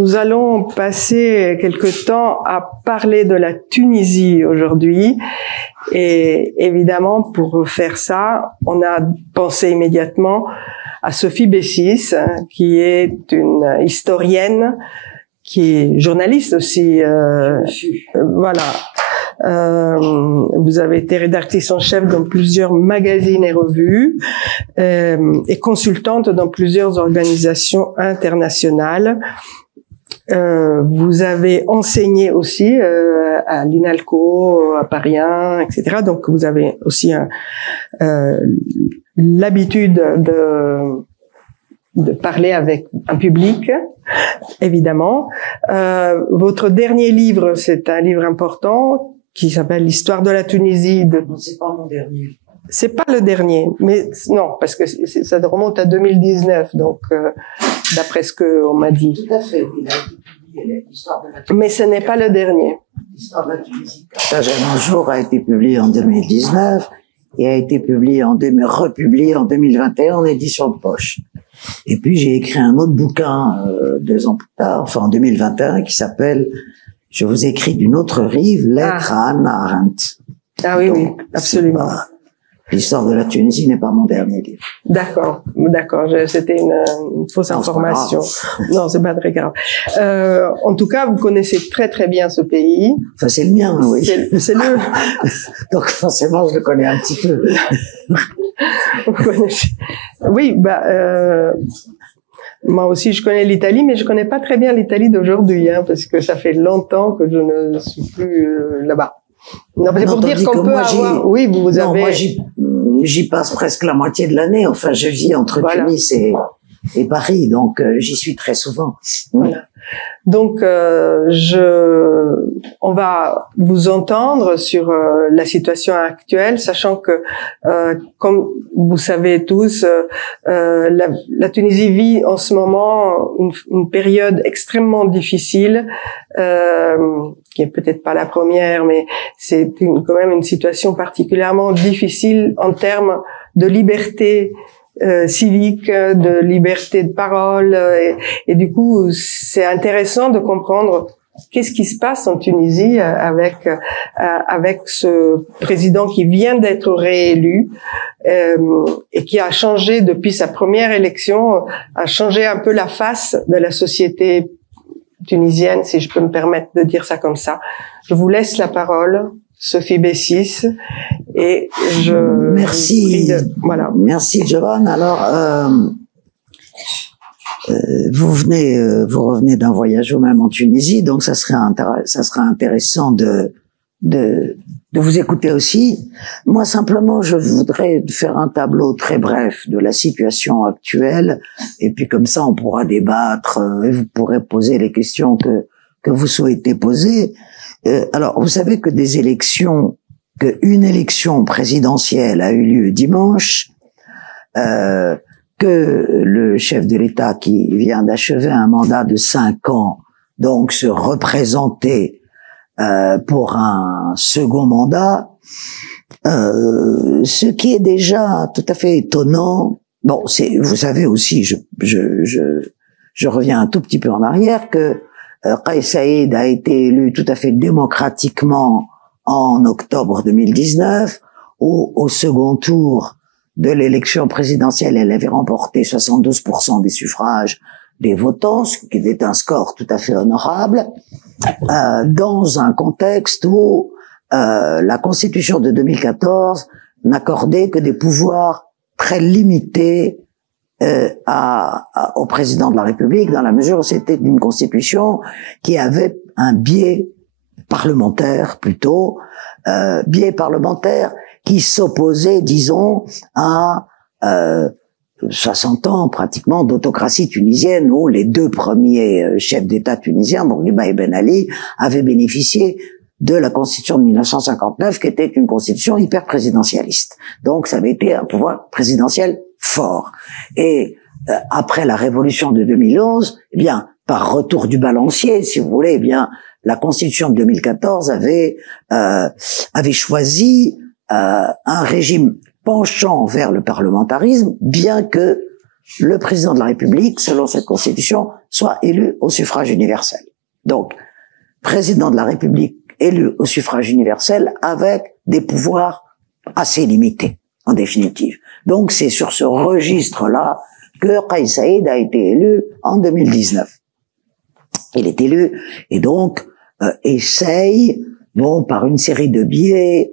nous allons passer quelque temps à parler de la Tunisie aujourd'hui. Et évidemment, pour faire ça, on a pensé immédiatement à Sophie Bessis, qui est une historienne, qui est journaliste aussi. Voilà. Vous avez été rédactrice en chef dans plusieurs magazines et revues et consultante dans plusieurs organisations internationales. Vous avez enseigné aussi à l'INALCO, à Paris 1, etc. Donc vous avez aussi l'habitude de parler avec un public, évidemment. Votre dernier livre, c'est un livre important qui s'appelle L'histoire de la Tunisie. Non, c'est pas mon dernier. C'est pas le dernier, mais non, parce que ça remonte à 2019, donc d'après ce qu'on m'a dit. Tout à fait, il a été publié, l'histoire de la Tunisie. Mais ce n'est pas le dernier. L'histoire de la Tunisie. Partage un jour a été publié en 2019 et a été republié en 2021 en édition de poche. Et puis j'ai écrit un autre bouquin 2 ans plus tard, enfin en 2021, qui s'appelle « Je vous écris d'une autre rive, lettre à Hannah Arendt ». Ah oui, oui, absolument. L'histoire de la Tunisie n'est pas mon dernier livre. D'accord, c'était une fausse information. Non, c'est pas très grave. En tout cas, vous connaissez très très bien ce pays. Enfin, c'est le mien, oui. C'est le. Donc forcément, je le connais un petit peu. Vous connaissez. Oui, moi aussi, je connais l'Italie, mais je connais pas très bien l'Italie d'aujourd'hui, parce que ça fait longtemps que je ne suis plus là-bas. Non, c'est pour dire qu'on peut avoir. Oui, vous avez. Moi, j'y passe presque la moitié de l'année. Enfin, je vis entre Tunis et Paris, donc j'y suis très souvent. Voilà. Donc, on va vous entendre sur la situation actuelle, sachant que, comme vous savez tous, la Tunisie vit en ce moment une période extrêmement difficile, qui est peut-être pas la première, mais c'est quand même une situation particulièrement difficile en termes de liberté civique, de liberté de parole, et du coup c'est intéressant de comprendre qu'est-ce qui se passe en Tunisie avec ce président qui vient d'être réélu et qui a changé depuis sa première élection, a changé un peu la face de la société tunisienne, si je peux me permettre de dire ça comme ça. Je vous laisse la parole, Sophie Bessis, et merci. Voilà. Merci, Jovan. Alors, vous revenez d'un voyage vous-même en Tunisie, donc ça serait intéressant de vous écouter aussi. Moi, simplement, je voudrais faire un tableau très bref de la situation actuelle, et puis comme ça, on pourra débattre et vous pourrez poser les questions que vous souhaitez poser. Alors, vous savez que une élection présidentielle a eu lieu dimanche, que le chef de l'État qui vient d'achever un mandat de 5 ans, donc se représenter pour un second mandat, ce qui est déjà tout à fait étonnant. Bon, vous savez aussi, je reviens un tout petit peu en arrière, que Kais Saïed a été élu tout à fait démocratiquement en octobre 2019, où au second tour de l'élection présidentielle, elle avait remporté 72% des suffrages des votants, ce qui était un score tout à fait honorable, dans un contexte où la Constitution de 2014 n'accordait que des pouvoirs très limités au président de la République, dans la mesure où c'était une Constitution qui avait un biais parlementaire plutôt, biais parlementaire qui s'opposait, disons, à 60 ans pratiquement d'autocratie tunisienne où les 2 premiers chefs d'État tunisiens, Bourguiba et Ben Ali, avaient bénéficié de la Constitution de 1959 qui était une constitution hyper présidentialiste. Donc ça avait été un pouvoir présidentiel fort. Et après la révolution de 2011, eh bien, par retour du balancier, si vous voulez, eh bien, la Constitution de 2014 avait choisi un régime penchant vers le parlementarisme, bien que le président de la République, selon cette constitution, soit élu au suffrage universel. Donc, président de la République élu au suffrage universel avec des pouvoirs assez limités, en définitive. Donc, c'est sur ce registre-là que Kais Saïed a été élu en 2019. Il est élu et donc essaye, bon, par une série de biais,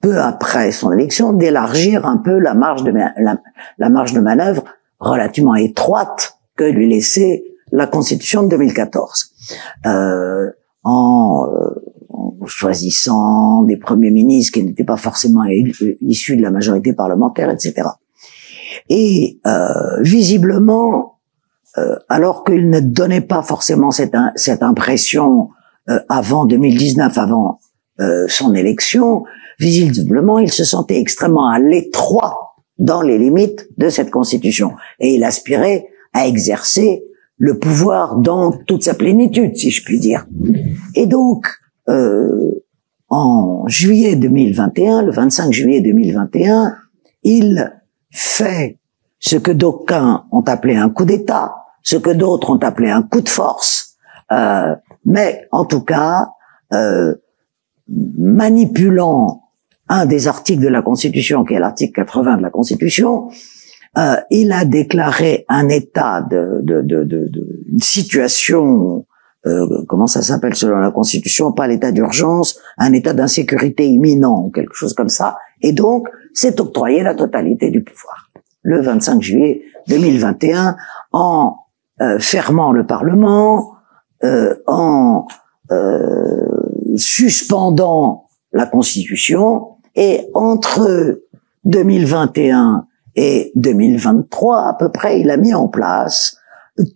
peu après son élection, d'élargir un peu la marge de manœuvre relativement étroite que lui laissait la Constitution de 2014. En choisissant des premiers ministres qui n'étaient pas forcément issus de la majorité parlementaire, etc. Et visiblement, alors qu'il ne donnait pas forcément cette impression avant 2019, avant son élection, visiblement, il se sentait extrêmement à l'étroit dans les limites de cette Constitution. Et il aspirait à exercer le pouvoir dans toute sa plénitude, si je puis dire. Et donc, en juillet 2021, le 25 juillet 2021, il fait ce que d'aucuns ont appelé un coup d'État, ce que d'autres ont appelé un coup de force, mais en tout cas, manipulant un des articles de la Constitution, qui est l'article 80 de la Constitution, il a déclaré un état une situation, comment ça s'appelle selon la Constitution, pas l'état d'urgence, un état d'insécurité imminent, ou quelque chose comme ça, et donc s'est octroyé la totalité du pouvoir. Le 25 juillet 2021, en fermant le Parlement, en suspendant la Constitution, et entre 2021 et 2023, à peu près, il a mis en place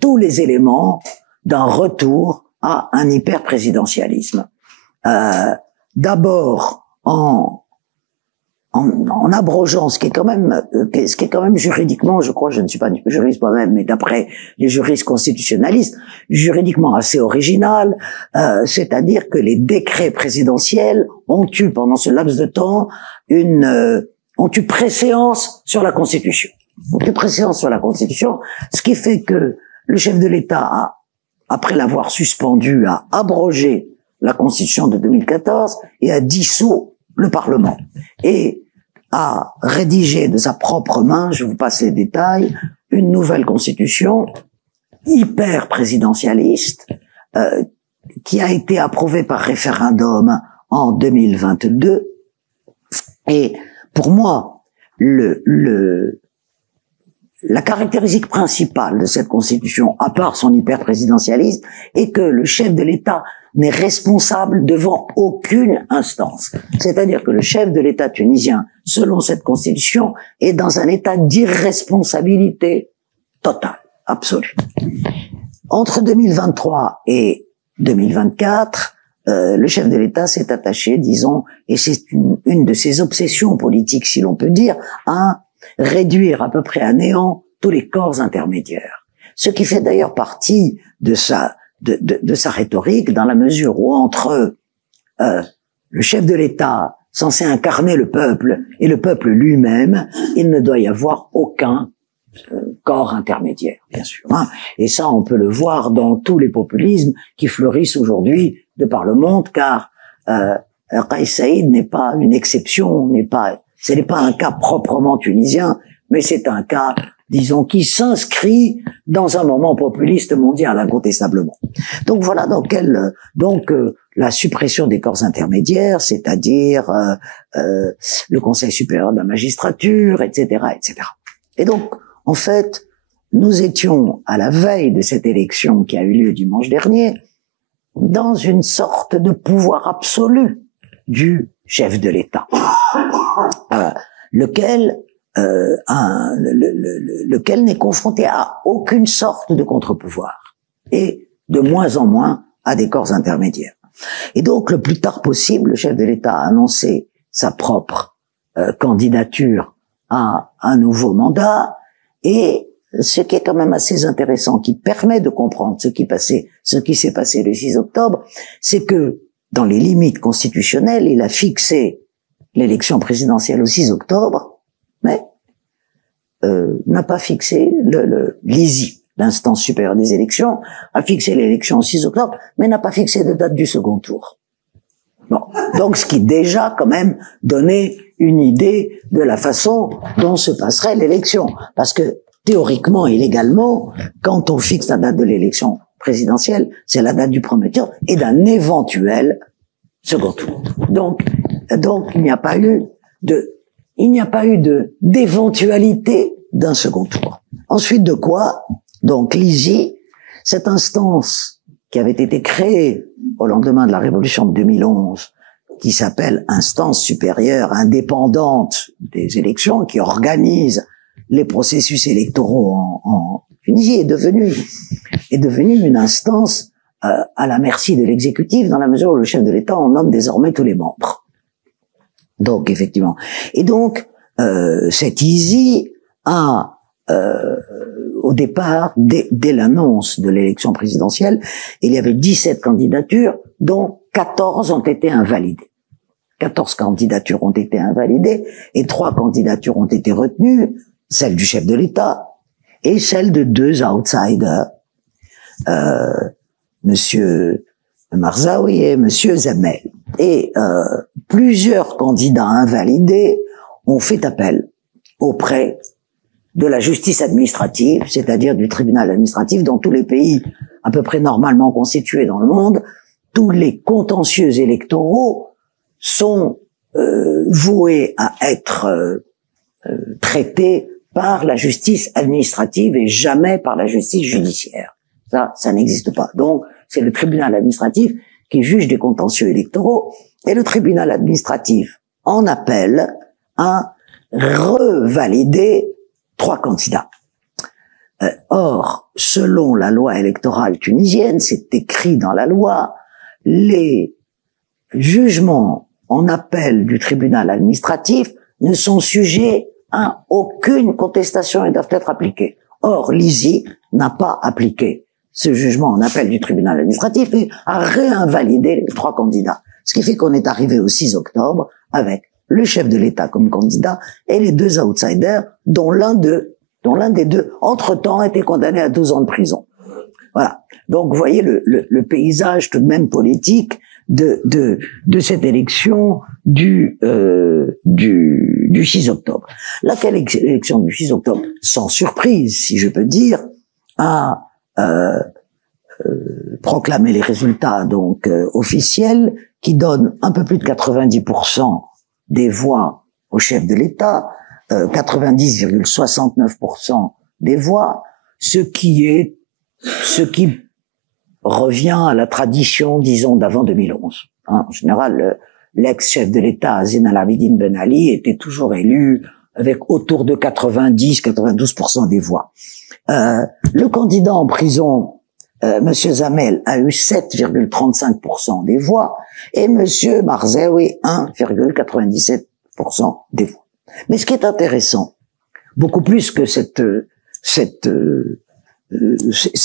tous les éléments d'un retour à un hyper-présidentialisme. D'abord, en abrogeant ce qui est quand même juridiquement, je crois, je ne suis pas juriste moi-même, mais d'après les juristes constitutionnalistes, juridiquement assez original, c'est-à-dire que les décrets présidentiels ont eu pendant ce laps de temps ont eu préséance sur la Constitution. Ont eu préséance sur la Constitution, ce qui fait que le chef de l'État après l'avoir suspendu, a abrogé la Constitution de 2014 et a dissous le Parlement. Et a rédigé de sa propre main, je vous passe les détails, une nouvelle Constitution hyper présidentialiste qui a été approuvée par référendum en 2022. Et pour moi, la caractéristique principale de cette Constitution, à part son hyper-présidentialisme, est que le chef de l'État n'est responsable devant aucune instance. C'est-à-dire que le chef de l'État tunisien, selon cette Constitution, est dans un état d'irresponsabilité totale, absolue. Entre 2023 et 2024, le chef de l'État s'est attaché, disons, et c'est une de ses obsessions politiques, si l'on peut dire, à réduire à peu près à néant tous les corps intermédiaires. Ce qui fait d'ailleurs partie de sa rhétorique, dans la mesure où entre le chef de l'État censé incarner le peuple et le peuple lui-même, il ne doit y avoir aucun corps intermédiaire, bien sûr. Hein. Et ça, on peut le voir dans tous les populismes qui fleurissent aujourd'hui de par le monde, car Kais Saïed n'est pas une exception, ce n'est pas un cas proprement tunisien, mais c'est un cas, disons, qui s'inscrit dans un moment populiste mondial, incontestablement. Donc voilà la suppression des corps intermédiaires, c'est-à-dire le Conseil supérieur de la magistrature, etc., etc. Et donc, en fait, nous étions à la veille de cette élection qui a eu lieu dimanche dernier, dans une sorte de pouvoir absolu du chef de l'État, lequel n'est confronté à aucune sorte de contre-pouvoir et de moins en moins à des corps intermédiaires. Et donc, le plus tard possible, le chef de l'État a annoncé sa propre candidature à un nouveau mandat, et ce qui est quand même assez intéressant, qui permet de comprendre ce qui s'est passé le 6 octobre, c'est que dans les limites constitutionnelles, il a fixé l'élection présidentielle au 6 octobre, mais n'a pas fixé l'ISI, l'instance supérieure des élections, a fixé l'élection au 6 octobre, mais n'a pas fixé de date du second tour. Bon. Donc, ce qui déjà, quand même, donnait une idée de la façon dont se passerait l'élection. Parce que, théoriquement et légalement, quand on fixe la date de l'élection présidentielle, c'est la date du premier tour et d'un éventuel second tour. Donc, il n'y a pas eu d'éventualité d'un second tour. Ensuite de quoi, donc, l'ISI, cette instance qui avait été créée au lendemain de la révolution de 2011, qui s'appelle Instance supérieure indépendante des élections, qui organise les processus électoraux en Tunisie, est devenue une instance à la merci de l'exécutif, dans la mesure où le chef de l'État en nomme désormais tous les membres. Donc, effectivement. Et donc, cette ISI a, au départ, dès l'annonce de l'élection présidentielle, il y avait 17 candidatures, dont 14 ont été invalidées. 14 candidatures ont été invalidées et 3 candidatures ont été retenues, celle du chef de l'État et celle de 2 outsiders, Monsieur Marzaoui et Monsieur Zamel. Et plusieurs candidats invalidés ont fait appel auprès de la justice administrative, c'est-à-dire du tribunal administratif. Dans tous les pays à peu près normalement constitués dans le monde, tous les contentieux électoraux sont voués à être traités par la justice administrative et jamais par la justice judiciaire. Ça n'existe pas. Donc, c'est le tribunal administratif qui juge des contentieux électoraux et le tribunal administratif en appel a revalidé 3 candidats. Or, selon la loi électorale tunisienne, c'est écrit dans la loi, les jugements en appel du tribunal administratif ne sont sujets à aucune contestation et doivent être appliqués. Or, l'ISI n'a pas appliqué ce jugement en appel du tribunal administratif et a réinvalidé les 3 candidats. Ce qui fait qu'on est arrivé au 6 octobre avec le chef de l'État comme candidat et les 2 outsiders, dont l'un des deux, entre-temps, a été condamné à 12 ans de prison. Voilà. Donc, vous voyez le paysage tout de même politique de cette élection du 6 octobre. Laquelle élection du 6 octobre, sans surprise, si je peux dire, a proclamé les résultats donc officiels qui donnent un peu plus de 90% des voix au chef de l'État, 90,69% des voix, ce qui revient à la tradition, disons, d'avant 2011. En général, l'ex-chef de l'État, Zine El Abidine Ben Ali, était toujours élu avec autour de 90-92% des voix. Le candidat en prison, Monsieur Zamel, a eu 7,35% des voix et Monsieur Marzaoui 1,97% des voix. Mais ce qui est intéressant, beaucoup plus que ces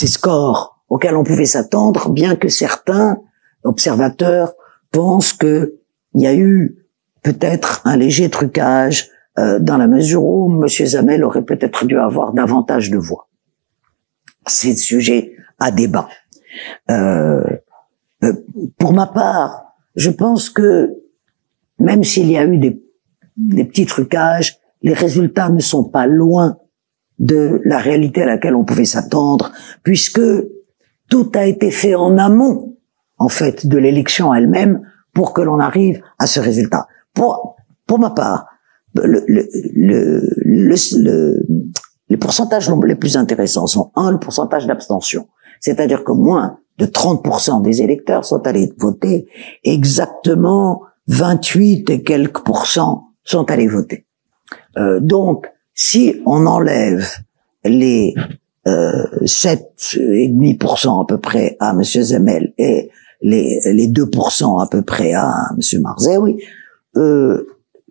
scores auxquels on pouvait s'attendre, bien que certains observateurs pensent qu'il y a eu peut-être un léger trucage dans la mesure où M. Zamel aurait peut-être dû avoir davantage de voix. C'est sujet à débat. Pour ma part, je pense que même s'il y a eu des petits trucages, les résultats ne sont pas loin de la réalité à laquelle on pouvait s'attendre, puisque tout a été fait en amont, en fait, de l'élection elle-même pour que l'on arrive à ce résultat. Pour ma part, les pourcentages les plus intéressants sont le pourcentage d'abstention. C'est-à-dire que moins de 30% des électeurs sont allés voter, exactement 28 et quelques pourcents sont allés voter. Donc, si on enlève les 7,5% à peu près à M. Zamel et les 2% à peu près à M. Marzaoui,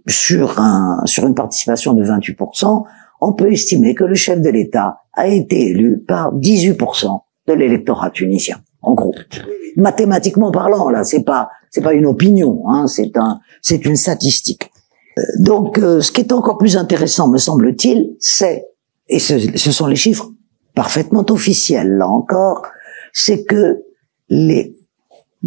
sur une participation de 28%, on peut estimer que le chef de l'État a été élu par 18% de l'électorat tunisien, en gros. Mathématiquement parlant, là, c'est pas une opinion, hein, c'est une statistique. Donc, ce qui est encore plus intéressant, me semble-t-il, c'est et ce sont les chiffres parfaitement officiels, là encore, c'est que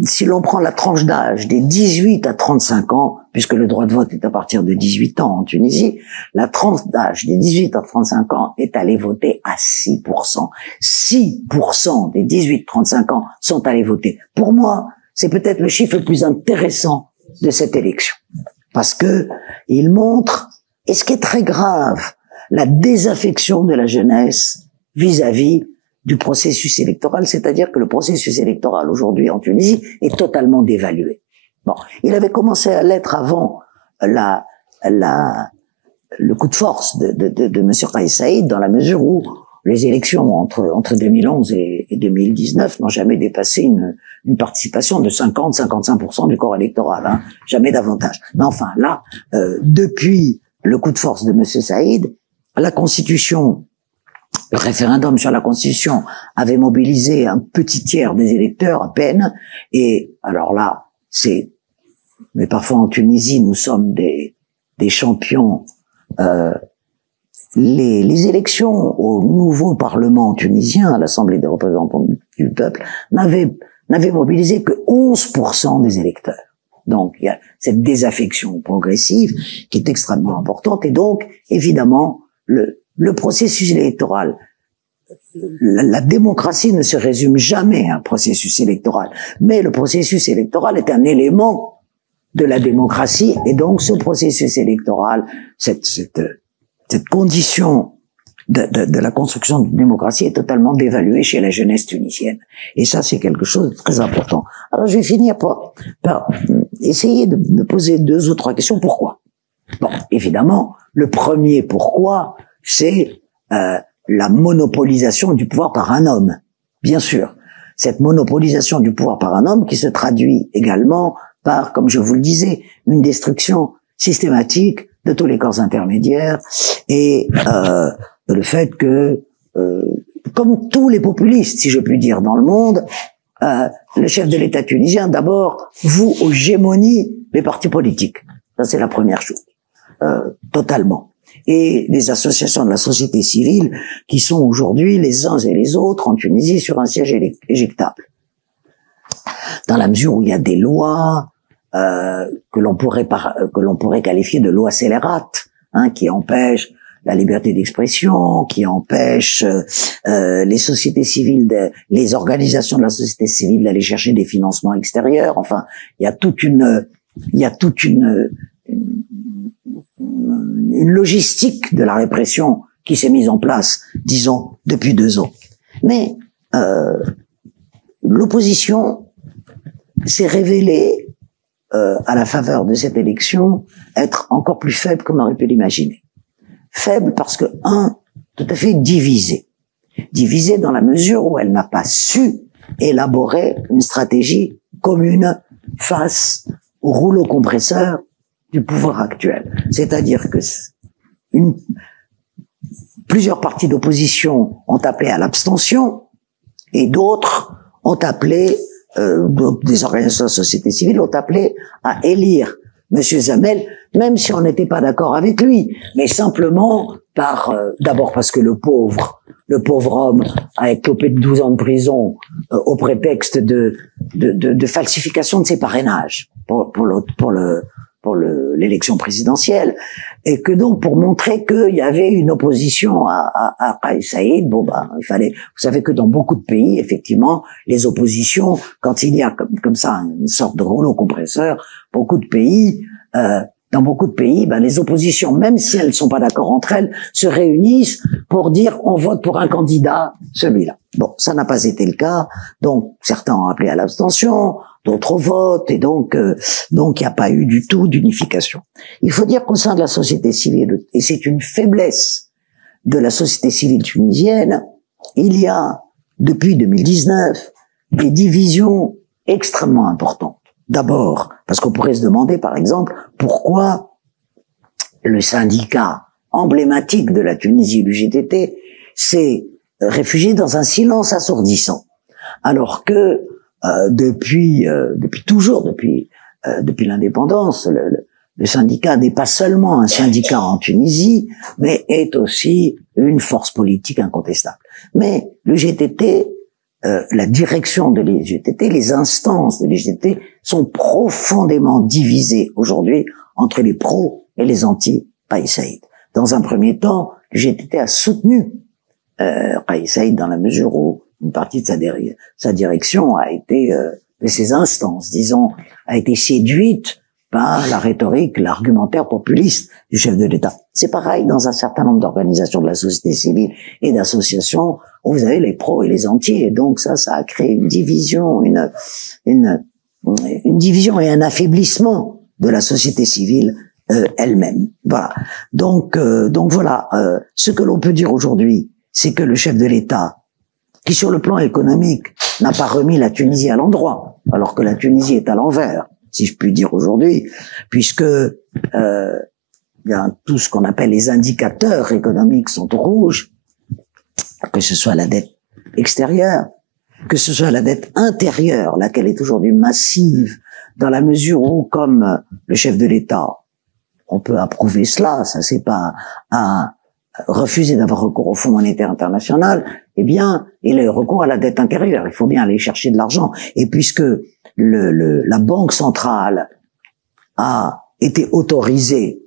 si l'on prend la tranche d'âge des 18 à 35 ans, puisque le droit de vote est à partir de 18 ans en Tunisie, la tranche d'âge des 18 à 35 ans est allée voter à 6%. 6% des 18-35 ans sont allés voter. Pour moi, c'est peut-être le chiffre le plus intéressant de cette élection. Parce que il montre, et ce qui est très grave, la désaffection de la jeunesse vis-à-vis du processus électoral, c'est-à-dire que le processus électoral aujourd'hui en Tunisie est totalement dévalué. Bon, il avait commencé à l'être avant le coup de force de M. Kais Saïed, dans la mesure où les élections entre 2011 et 2019 n'ont jamais dépassé une participation de 50-55% du corps électoral, hein, jamais davantage. Mais enfin, là, depuis le coup de force de M. Saïed, la Constitution, le référendum sur la Constitution avait mobilisé un petit tiers des électeurs à peine, et alors là, mais parfois en Tunisie, nous sommes des champions. Les élections au nouveau Parlement tunisien, à l'Assemblée des représentants du peuple, n'avaient mobilisé que 11% des électeurs. Donc, il y a cette désaffection progressive qui est extrêmement importante, et donc, évidemment, le processus électoral, la démocratie ne se résume jamais à un processus électoral, mais le processus électoral est un élément de la démocratie, et donc ce processus électoral, cette condition de la construction d'une démocratie est totalement dévaluée chez la jeunesse tunisienne. Et ça, c'est quelque chose de très important. Alors, je vais finir par essayer de poser 2 ou 3 questions. Pourquoi? Bon, évidemment, le premier pourquoi, c'est la monopolisation du pouvoir par un homme. Bien sûr, cette monopolisation du pouvoir par un homme qui se traduit également par, comme je vous le disais, une destruction systématique de tous les corps intermédiaires, et le fait que, comme tous les populistes, si je puis dire, dans le monde, le chef de l'État tunisien, d'abord, voue aux gémonies les partis politiques. Ça, c'est la première chose. Totalement. Et les associations de la société civile qui sont aujourd'hui les uns et les autres en Tunisie sur un siège éjectable. Dans la mesure où il y a des lois que l'on pourrait qualifier de lois scélérates, hein, qui empêchent la liberté d'expression, qui empêchent les sociétés civiles, les organisations de la société civile d'aller chercher des financements extérieurs. Enfin, il y a toute une logistique de la répression qui s'est mise en place, disons, depuis 2 ans. Mais l'opposition s'est révélée, à la faveur de cette élection, être encore plus faible qu'on aurait pu l'imaginer. Faible parce que, tout à fait divisée. Divisée dans la mesure où elle n'a pas su élaborer une stratégie commune face au rouleau compresseur du pouvoir actuel. C'est-à-dire que plusieurs partis d'opposition ont appelé à l'abstention, et d'autres ont appelé, des organisations de la société civile ont appelé à élire Monsieur Zamel, même si on n'était pas d'accord avec lui, mais simplement d'abord parce que le pauvre homme a écopé de 12 ans de prison au prétexte de falsification de ses parrainages pour l'élection présidentielle, et que donc pour montrer qu'il y avait une opposition à Kais Saïed, il fallait, vous savez que dans beaucoup de pays, effectivement, les oppositions, quand il y a comme ça une sorte de rouleau compresseur, dans beaucoup de pays, les oppositions, même si elles ne sont pas d'accord entre elles, se réunissent pour dire on vote pour un candidat, celui-là. Bon, ça n'a pas été le cas, donc certains ont appelé à l'abstention, d'autres votent, et donc il n'y a pas eu du tout d'unification. Il faut dire qu'au sein de la société civile, et c'est une faiblesse de la société civile tunisienne, il y a, depuis 2019, des divisions extrêmement importantes. D'abord, parce qu'on pourrait se demander, par exemple, pourquoi le syndicat emblématique de la Tunisie, l'UGTT, s'est réfugié dans un silence assourdissant, alors que depuis l'indépendance, le syndicat n'est pas seulement un syndicat en Tunisie, mais est aussi une force politique incontestable. Mais le GTT, la direction de l'UGTT, les instances de l'UGTT sont profondément divisées aujourd'hui entre les pros et les anti-Kais Saïd. Dans un premier temps, l'UGTT a soutenu Kais Saïd dans la mesure où une partie de sa direction a été, de ses instances, disons, a été séduite par la rhétorique, l'argumentaire populiste du chef de l'État. C'est pareil dans un certain nombre d'organisations de la société civile et d'associations où vous avez les pros et les anti, et donc ça a créé une division, une division et un affaiblissement de la société civile elle-même. Voilà. Donc voilà. Ce que l'on peut dire aujourd'hui, c'est que le chef de l'État, qui sur le plan économique n'a pas remis la Tunisie à l'endroit, alors que la Tunisie est à l'envers, si je puis dire aujourd'hui, puisque bien, tout ce qu'on appelle les indicateurs économiques sont au rouge, que ce soit la dette extérieure, que ce soit la dette intérieure, laquelle est aujourd'hui massive, dans la mesure où, comme le chef de l'État, on peut approuver cela, ça c'est pas à refuser d'avoir recours au Fonds monétaire international, eh bien, il a eu recours à la dette intérieure. Il faut bien aller chercher de l'argent. Et puisque la Banque centrale a été autorisée,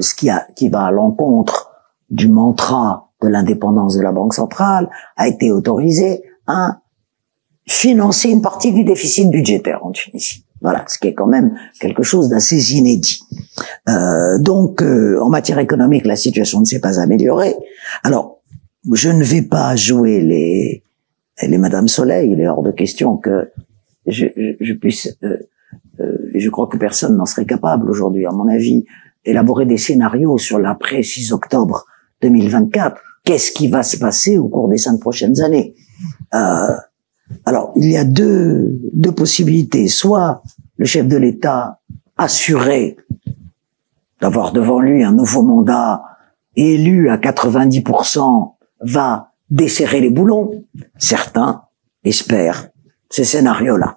ce qui va à l'encontre du mantra de l'indépendance de la Banque centrale, a été autorisée à financer une partie du déficit budgétaire en Tunisie. Voilà, ce qui est quand même quelque chose d'assez inédit. Donc, en matière économique, la situation ne s'est pas améliorée. Alors, je ne vais pas jouer les Madame Soleil. Il est hors de question que je puisse. Je crois que personne n'en serait capable aujourd'hui, à mon avis, élaborer des scénarios sur l'après 6 octobre 2024. Qu'est-ce qui va se passer au cours des 5 prochaines années? Alors, il y a deux possibilités. Soit le chef de l'État assuré d'avoir devant lui un nouveau mandat élu à 90% va desserrer les boulons. Certains espèrent ce scénario-là.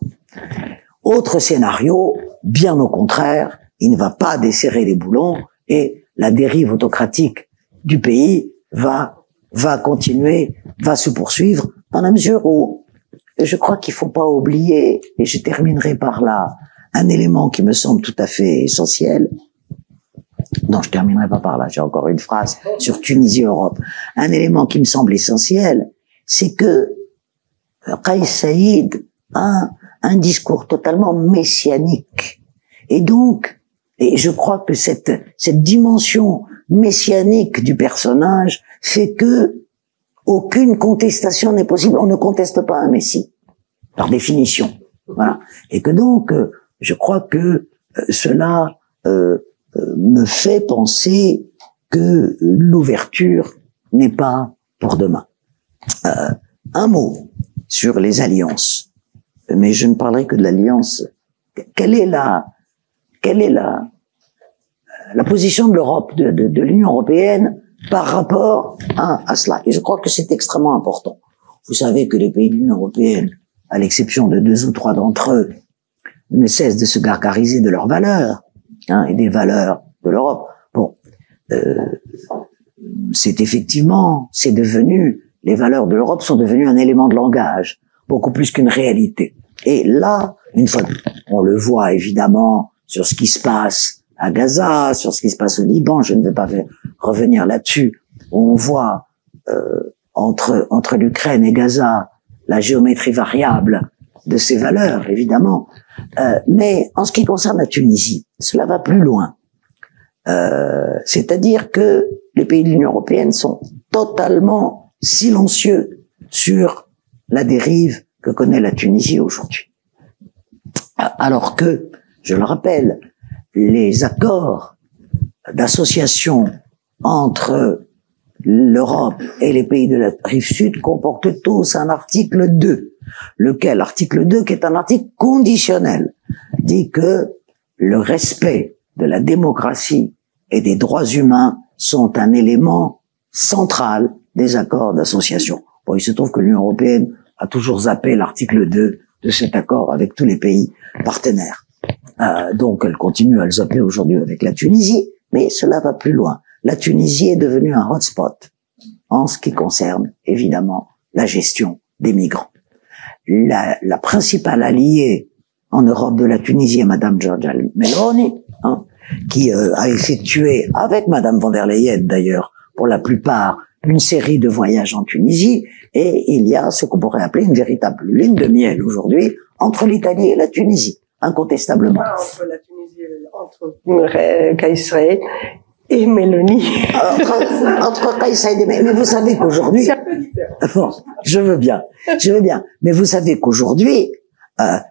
Autre scénario, bien au contraire, il ne va pas desserrer les boulons et la dérive autocratique du pays va continuer, va se poursuivre dans la mesure où je crois qu'il faut pas oublier, et je terminerai par là, un élément qui me semble tout à fait essentiel. Non, je terminerai pas par là, j'ai encore une phrase sur Tunisie-Europe. Un élément qui me semble essentiel, c'est que Kais Saïd a un discours totalement messianique. Et donc, je crois que cette dimension messianique du personnage fait que aucune contestation n'est possible. On ne conteste pas un messie, par définition. Voilà. Et que donc, je crois que cela me fait penser que l'ouverture n'est pas pour demain. Un mot sur les alliances, mais je ne parlerai que de l'alliance. Quelle est la position de l'Europe, de l'Union européenne par rapport à cela? Et je crois que c'est extrêmement important. Vous savez que les pays de l'Union européenne, à l'exception de 2 ou 3 d'entre eux, ne cessent de se gargariser de leurs valeurs, et des valeurs de l'Europe. Bon, les valeurs de l'Europe sont devenues un élément de langage, beaucoup plus qu'une réalité. Et là, une fois, on le voit évidemment sur ce qui se passe à Gaza, sur ce qui se passe au Liban, je ne vais pas revenir là-dessus. On voit entre l'Ukraine et Gaza la géométrie variable de ces valeurs, évidemment. Mais en ce qui concerne la Tunisie, cela va plus loin. C'est-à-dire que les pays de l'Union européenne sont totalement silencieux sur la dérive que connaît la Tunisie aujourd'hui. Alors que, je le rappelle, les accords d'association entre l'Europe et les pays de la rive sud comportent tous un article 2, lequel article 2, qui est un article conditionnel, dit que le respect de la démocratie et des droits humains sont un élément central des accords d'association. Bon, il se trouve que l'Union européenne a toujours zappé l'article 2 de cet accord avec tous les pays partenaires. Donc elle continue à le zapper aujourd'hui avec la Tunisie, mais cela va plus loin. La Tunisie est devenue un hotspot en ce qui concerne évidemment la gestion des migrants. La principale alliée en Europe de la Tunisie est Madame Giorgia Meloni, qui a effectué avec Madame von der Leyen d'ailleurs pour la plupart une série de voyages en Tunisie, et il y a ce qu'on pourrait appeler une véritable lune de miel aujourd'hui entre l'Italie et la Tunisie, incontestablement. Entre la Tunisie, entre Kais Saied et Meloni. Entre Kais Saied et Meloni. Mais vous savez qu'aujourd'hui... C'est un peu différent. Bon, je veux bien. Mais vous savez qu'aujourd'hui,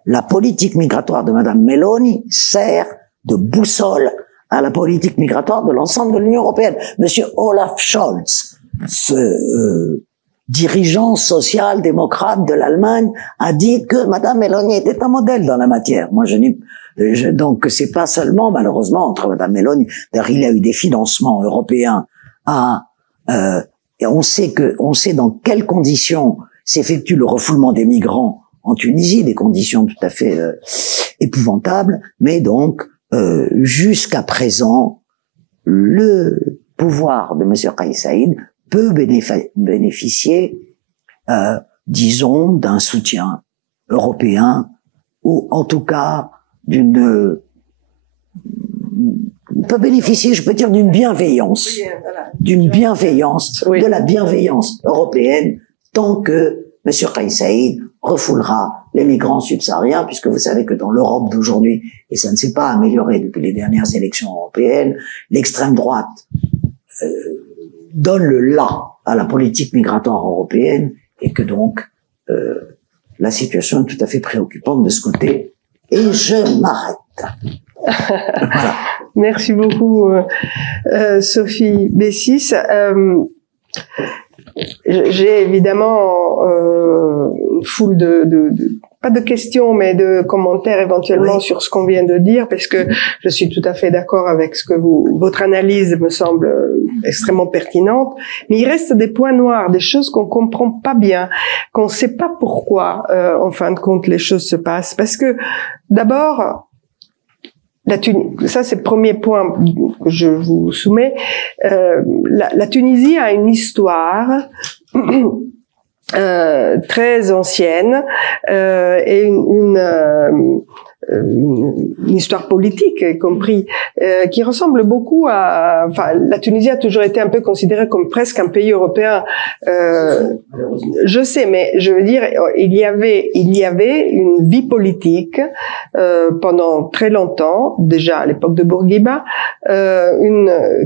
la politique migratoire de Madame Meloni sert de boussole à la politique migratoire de l'ensemble de l'Union européenne. Monsieur Olaf Scholz, ce dirigeant social-démocrate de l'Allemagne, a dit que Madame Meloni était un modèle dans la matière. Moi, donc c'est pas seulement, malheureusement, entre Madame Meloni, d'ailleurs il y a eu des financements européens et on sait dans quelles conditions s'effectue le refoulement des migrants en Tunisie, des conditions tout à fait épouvantables, mais donc jusqu'à présent, le pouvoir de Monsieur Kais Saied peut bénéficier, disons, d'un soutien européen, ou en tout cas peut bénéficier, je peux dire, d'une bienveillance, Oui. de la bienveillance européenne, tant que Monsieur Kais Saied refoulera les migrants subsahariens, puisque vous savez que dans l'Europe d'aujourd'hui, et ça ne s'est pas amélioré depuis les dernières élections européennes, l'extrême droite donne le la à la politique migratoire européenne, et que donc la situation est tout à fait préoccupante de ce côté. Et je m'arrête. Voilà. Merci beaucoup, Sophie Bessis. J'ai évidemment une foule pas de questions, mais de commentaires éventuellement sur ce qu'on vient de dire, parce que je suis tout à fait d'accord avec ce que votre analyse me semble extrêmement pertinente. Mais il reste des points noirs, des choses qu'on comprend pas bien, qu'on ne sait pas pourquoi, en fin de compte, les choses se passent. Parce que, d'abord, ça c'est le premier point que je vous soumets. La Tunisie a une histoire très ancienne et une histoire politique, y compris, qui ressemble beaucoup à... Enfin, la Tunisie a toujours été un peu considérée comme presque un pays européen. Je sais, mais je veux dire, il y avait une vie politique pendant très longtemps, déjà à l'époque de Bourguiba,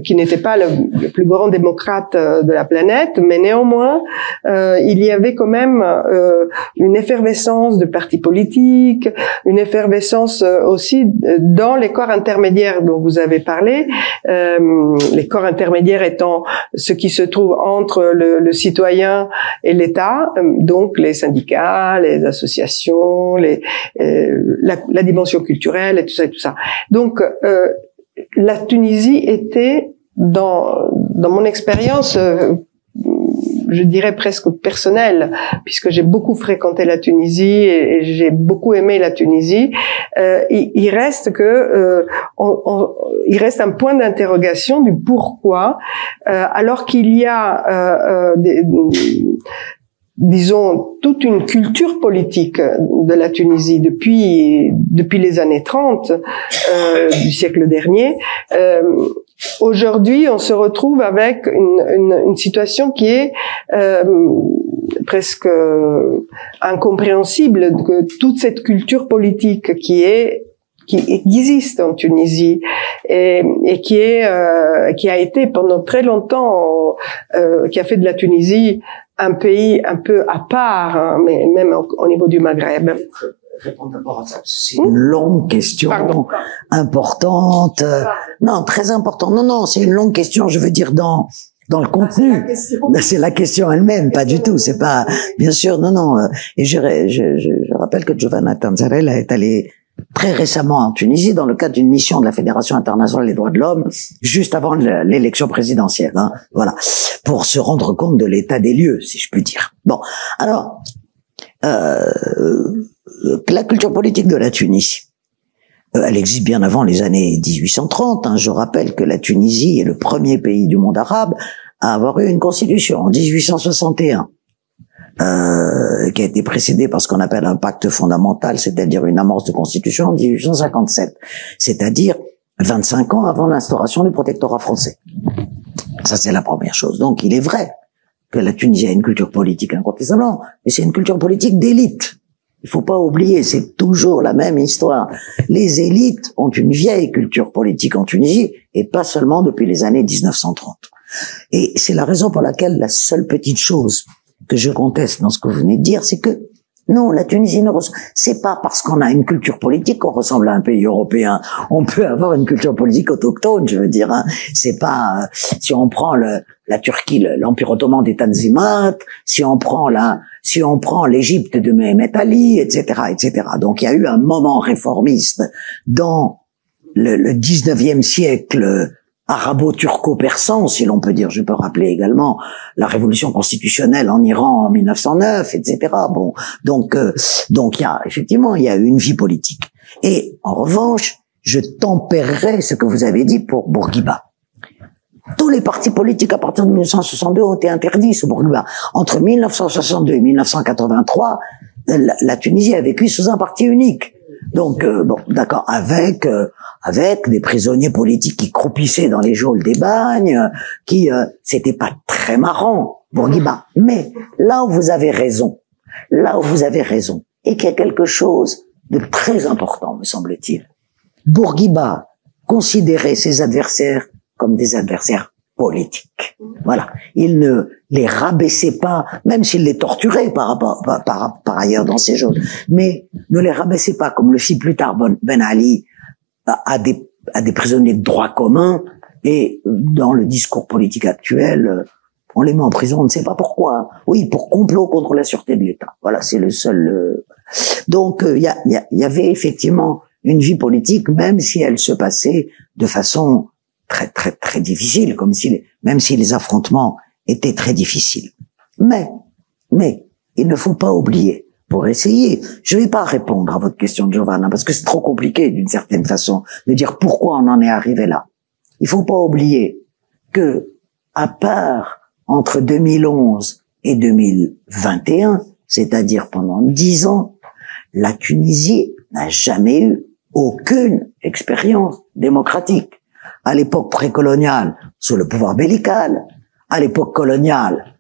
qui n'était pas le plus grand démocrate de la planète, mais néanmoins, il y avait quand même une effervescence de partis politiques, une effervescence aussi dans les corps intermédiaires dont vous avez parlé, les corps intermédiaires étant ce qui se trouve entre le citoyen et l'État, donc les syndicats, les associations, la dimension culturelle et tout ça. Donc la Tunisie était dans mon expérience je dirais presque personnel, puisque j'ai beaucoup fréquenté la Tunisie et j'ai beaucoup aimé la Tunisie. Il reste il reste un point d'interrogation du pourquoi, alors qu'il y a disons toute une culture politique de la Tunisie depuis les années 30 du siècle dernier. Aujourd'hui, on se retrouve avec une situation qui est presque incompréhensible, que toute cette culture politique qui existe en Tunisie et qui a été pendant très longtemps qui a fait de la Tunisie un pays un peu à part, hein, mais même au niveau du Maghreb. Répondre d'abord à ça, c'est une longue question. Pardon. Importante. Non, très importante. Non, c'est une longue question, je veux dire, dans le contenu. C'est la question elle-même, pas du tout. C'est pas, bien sûr, non. Et je rappelle que Giovanna Tanzarella est allée très récemment en Tunisie dans le cadre d'une mission de la Fédération internationale des droits de l'homme, juste avant l'élection présidentielle, hein, voilà, pour se rendre compte de l'état des lieux, si je puis dire. Bon, alors, la culture politique de la Tunisie. Elle existe bien avant les années 1830. Hein. Je rappelle que la Tunisie est le premier pays du monde arabe à avoir eu une constitution en 1861. Qui a été précédé par ce qu'on appelle un pacte fondamental, c'est-à-dire une amorce de constitution en 1857, c'est-à-dire 25 ans avant l'instauration du protectorat français. Ça, c'est la première chose. Donc, il est vrai que la Tunisie a une culture politique incontestablement, mais c'est une culture politique d'élite. Il faut pas oublier, c'est toujours la même histoire. Les élites ont une vieille culture politique en Tunisie, et pas seulement depuis les années 1930. Et c'est la raison pour laquelle la seule petite chose que je conteste dans ce que vous venez de dire, c'est que non, la Tunisie ne ressemble. C'est pas parce qu'on a une culture politique qu'on ressemble à un pays européen. On peut avoir une culture politique autochtone, je veux dire. Hein. C'est pas si on prend la Turquie, l'Empire ottoman des Tanzimat, si on prend l'Égypte de Mehmet Ali, etc., etc. Donc il y a eu un moment réformiste dans le 19e siècle. Arabo-turco-persan, si l'on peut dire. Je peux rappeler également la révolution constitutionnelle en Iran en 1909, etc. Bon, donc il y a effectivement il y a eu une vie politique. Et en revanche, je tempérerai ce que vous avez dit pour Bourguiba. Tous les partis politiques à partir de 1962 ont été interdits sous Bourguiba. Entre 1962 et 1983, la Tunisie a vécu sous un parti unique. Donc bon, d'accord, avec des prisonniers politiques qui croupissaient dans les geôles des bagnes, c'était pas très marrant, Bourguiba. Mais là où vous avez raison, et qu'il y a quelque chose de très important, me semble-t-il. Bourguiba considérait ses adversaires comme des adversaires politiques. Voilà. Il ne les rabaissait pas, même s'il les torturait par ailleurs dans ces geôles, mais ne les rabaissait pas comme le fit plus tard Ben Ali à des prisonniers de droit commun, et dans le discours politique actuel, on les met en prison, on ne sait pas pourquoi. Oui, pour complot contre la sûreté de l'État. Voilà, c'est le seul. Donc, il y avait effectivement une vie politique, même si elle se passait de façon très, très, très difficile, même si les affrontements étaient très difficiles. Mais, il ne faut pas oublier, pour essayer, je ne vais pas répondre à votre question de Giovanna, parce que c'est trop compliqué, d'une certaine façon, de dire pourquoi on en est arrivé là. Il faut pas oublier que, à part entre 2011 et 2021, c'est-à-dire pendant 10 ans, la Tunisie n'a jamais eu aucune expérience démocratique. À l'époque précoloniale, sous le pouvoir bellical, à l'époque coloniale,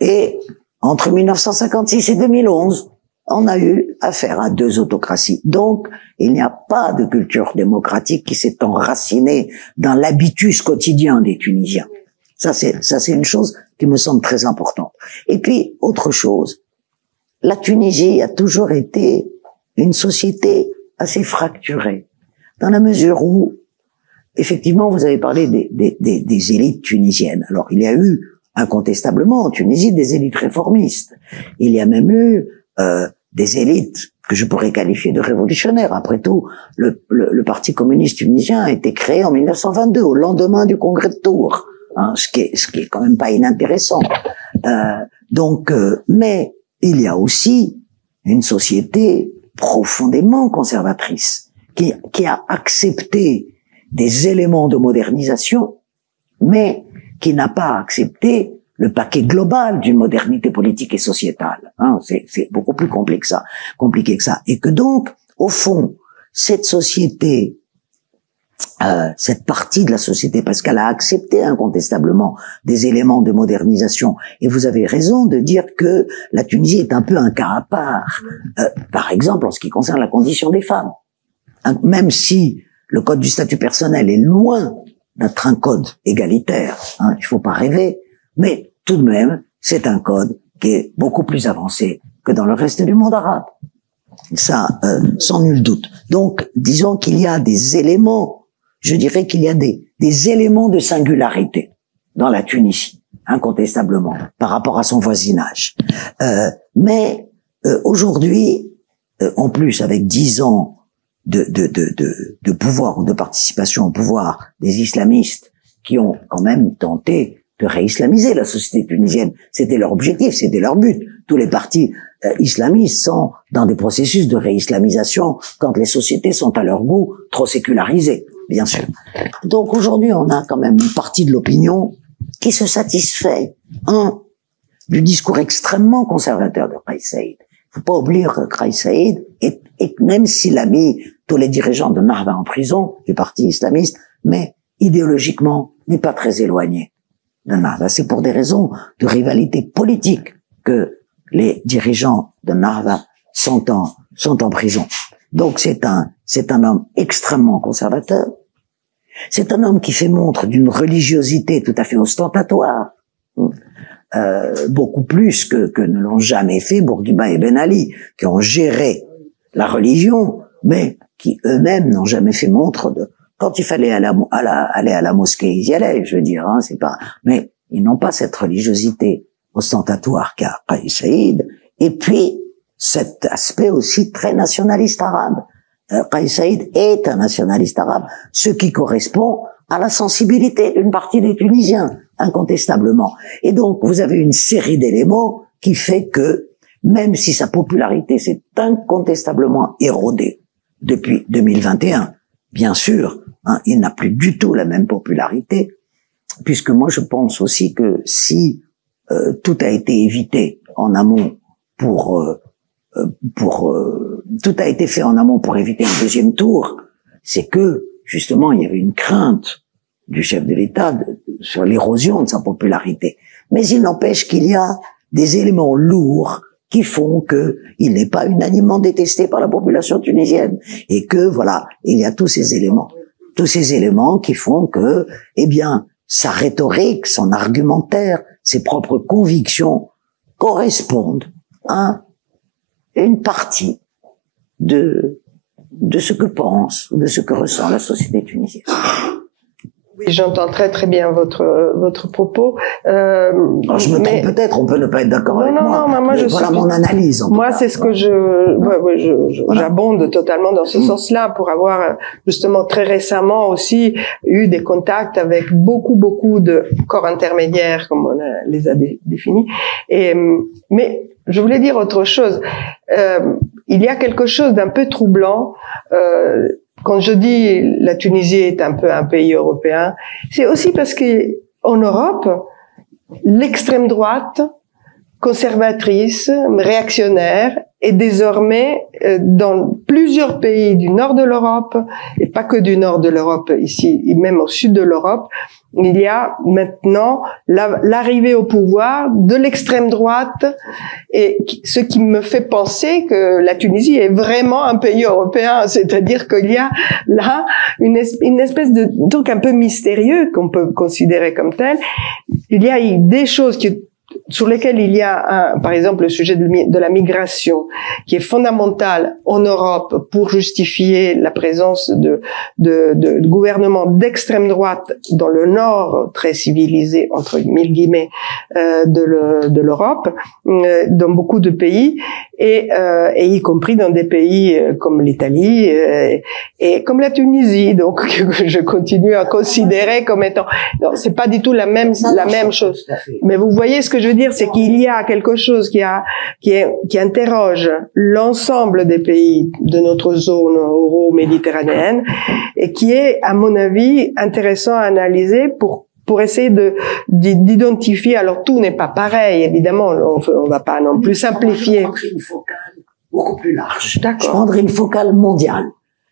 et entre 1956 et 2011, on a eu affaire à 2 autocraties. Donc, il n'y a pas de culture démocratique qui s'est enracinée dans l'habitus quotidien des Tunisiens. Ça, c'est une chose qui me semble très importante. Et puis, autre chose, la Tunisie a toujours été une société assez fracturée, dans la mesure où, effectivement, vous avez parlé des élites tunisiennes. Alors, il y a eu incontestablement en Tunisie des élites réformistes. Il y a même eu des élites que je pourrais qualifier de révolutionnaires. Après tout, le Parti communiste tunisien a été créé en 1922, au lendemain du congrès de Tours, hein, ce qui est quand même pas inintéressant. Mais il y a aussi une société profondément conservatrice qui a accepté des éléments de modernisation, mais qui n'a pas accepté le paquet global d'une modernité politique et sociétale. Hein, c'est beaucoup plus compliqué que ça. Et que donc, au fond, cette société, cette partie de la société, parce qu'elle a accepté incontestablement des éléments de modernisation, et vous avez raison de dire que la Tunisie est un peu un cas à part, par exemple en ce qui concerne la condition des femmes. Même si le code du statut personnel est loin d'être un code égalitaire, hein, il faut pas rêver, mais tout de même, c'est un code qui est beaucoup plus avancé que dans le reste du monde arabe. Ça, sans nul doute. Donc, disons qu'il y a des éléments, je dirais qu'il y a des éléments de singularité dans la Tunisie, incontestablement, par rapport à son voisinage. Mais aujourd'hui, en plus, avec 10 ans de pouvoir ou de participation au pouvoir des islamistes qui ont quand même tenté de réislamiser la société tunisienne. C'était leur objectif, c'était leur but. Tous les partis islamistes sont dans des processus de réislamisation quand les sociétés sont à leur goût trop sécularisées, bien sûr. Donc aujourd'hui, on a quand même une partie de l'opinion qui se satisfait, du discours extrêmement conservateur de Kais Saïd. Faut pas oublier que Kais Saïd, et même s'il a mis tous les dirigeants de Nahda en prison, du parti islamiste, mais idéologiquement n'est pas très éloigné de Nahda. C'est pour des raisons de rivalité politique que les dirigeants de Nahda sont en prison. Donc c'est un homme extrêmement conservateur. C'est un homme qui fait montre d'une religiosité tout à fait ostentatoire, beaucoup plus que ne l'ont jamais fait Bourguiba et Ben Ali, qui ont géré la religion, mais qui eux-mêmes n'ont jamais fait montre de... Quand il fallait aller à la mosquée, ils y allaient, je veux dire, c'est pas... Mais ils n'ont pas cette religiosité ostentatoire qu'a Kais Saïd. Et puis, cet aspect aussi très nationaliste arabe. Kais Saïd est un nationaliste arabe, ce qui correspond à la sensibilité d'une partie des Tunisiens, incontestablement. Et donc, vous avez une série d'éléments qui fait que, même si sa popularité s'est incontestablement érodée depuis 2021, bien sûr, il n'a plus du tout la même popularité, puisque moi je pense aussi que si tout a été évité en amont tout a été fait en amont pour éviter un deuxième tour, c'est que justement il y avait une crainte du chef de l'État sur l'érosion de sa popularité. Mais il n'empêche qu'il y a des éléments lourds qui font que il n'est pas unanimement détesté par la population tunisienne, et que voilà, il y a tous ces éléments qui font que, eh bien, sa rhétorique, son argumentaire, ses propres convictions correspondent à une partie de ce que pense, de ce que ressent la société tunisienne. Oui, j'entends très très bien votre propos. Alors je me trompe peut-être, on peut ne pas être d'accord avec moi. Non, moi je voilà suis... mon analyse. Moi, c'est ce que j'abonde totalement dans ce sens-là, pour avoir justement très récemment aussi eu des contacts avec beaucoup de corps intermédiaires, comme on les a définis. Mais je voulais dire autre chose. Il y a quelque chose d'un peu troublant. Quand je dis la Tunisie est un peu un pays européen, c'est aussi parce que en Europe, l'extrême droite, conservatrice, réactionnaire, est désormais dans plusieurs pays du nord de l'Europe, et pas que du nord de l'Europe, ici, même au sud de l'Europe, il y a maintenant l'arrivée au pouvoir de l'extrême droite, et ce qui me fait penser que la Tunisie est vraiment un pays européen, c'est-à-dire qu'il y a là une espèce de truc un peu mystérieux qu'on peut considérer comme tel. Il y a des choses sur lesquelles il y a par exemple le sujet de la migration, qui est fondamental en Europe pour justifier la présence de gouvernements d'extrême droite dans le nord, très civilisé entre mille guillemets, de l'Europe, dans beaucoup de pays, et y compris dans des pays comme l'Italie et comme la Tunisie, donc que je continue à considérer comme étant... Non, c'est pas du tout la même chose. Mais vous voyez ce que je veux dire, c'est qu'il y a quelque chose qui interroge l'ensemble des pays de notre zone euro-méditerranéenne, et qui est, à mon avis, intéressant à analyser pour essayer d'identifier. Alors tout n'est pas pareil, évidemment, on va pas non plus simplifier. Je prendrai une focale beaucoup plus large. D'accord. Je prendrai une focale mondiale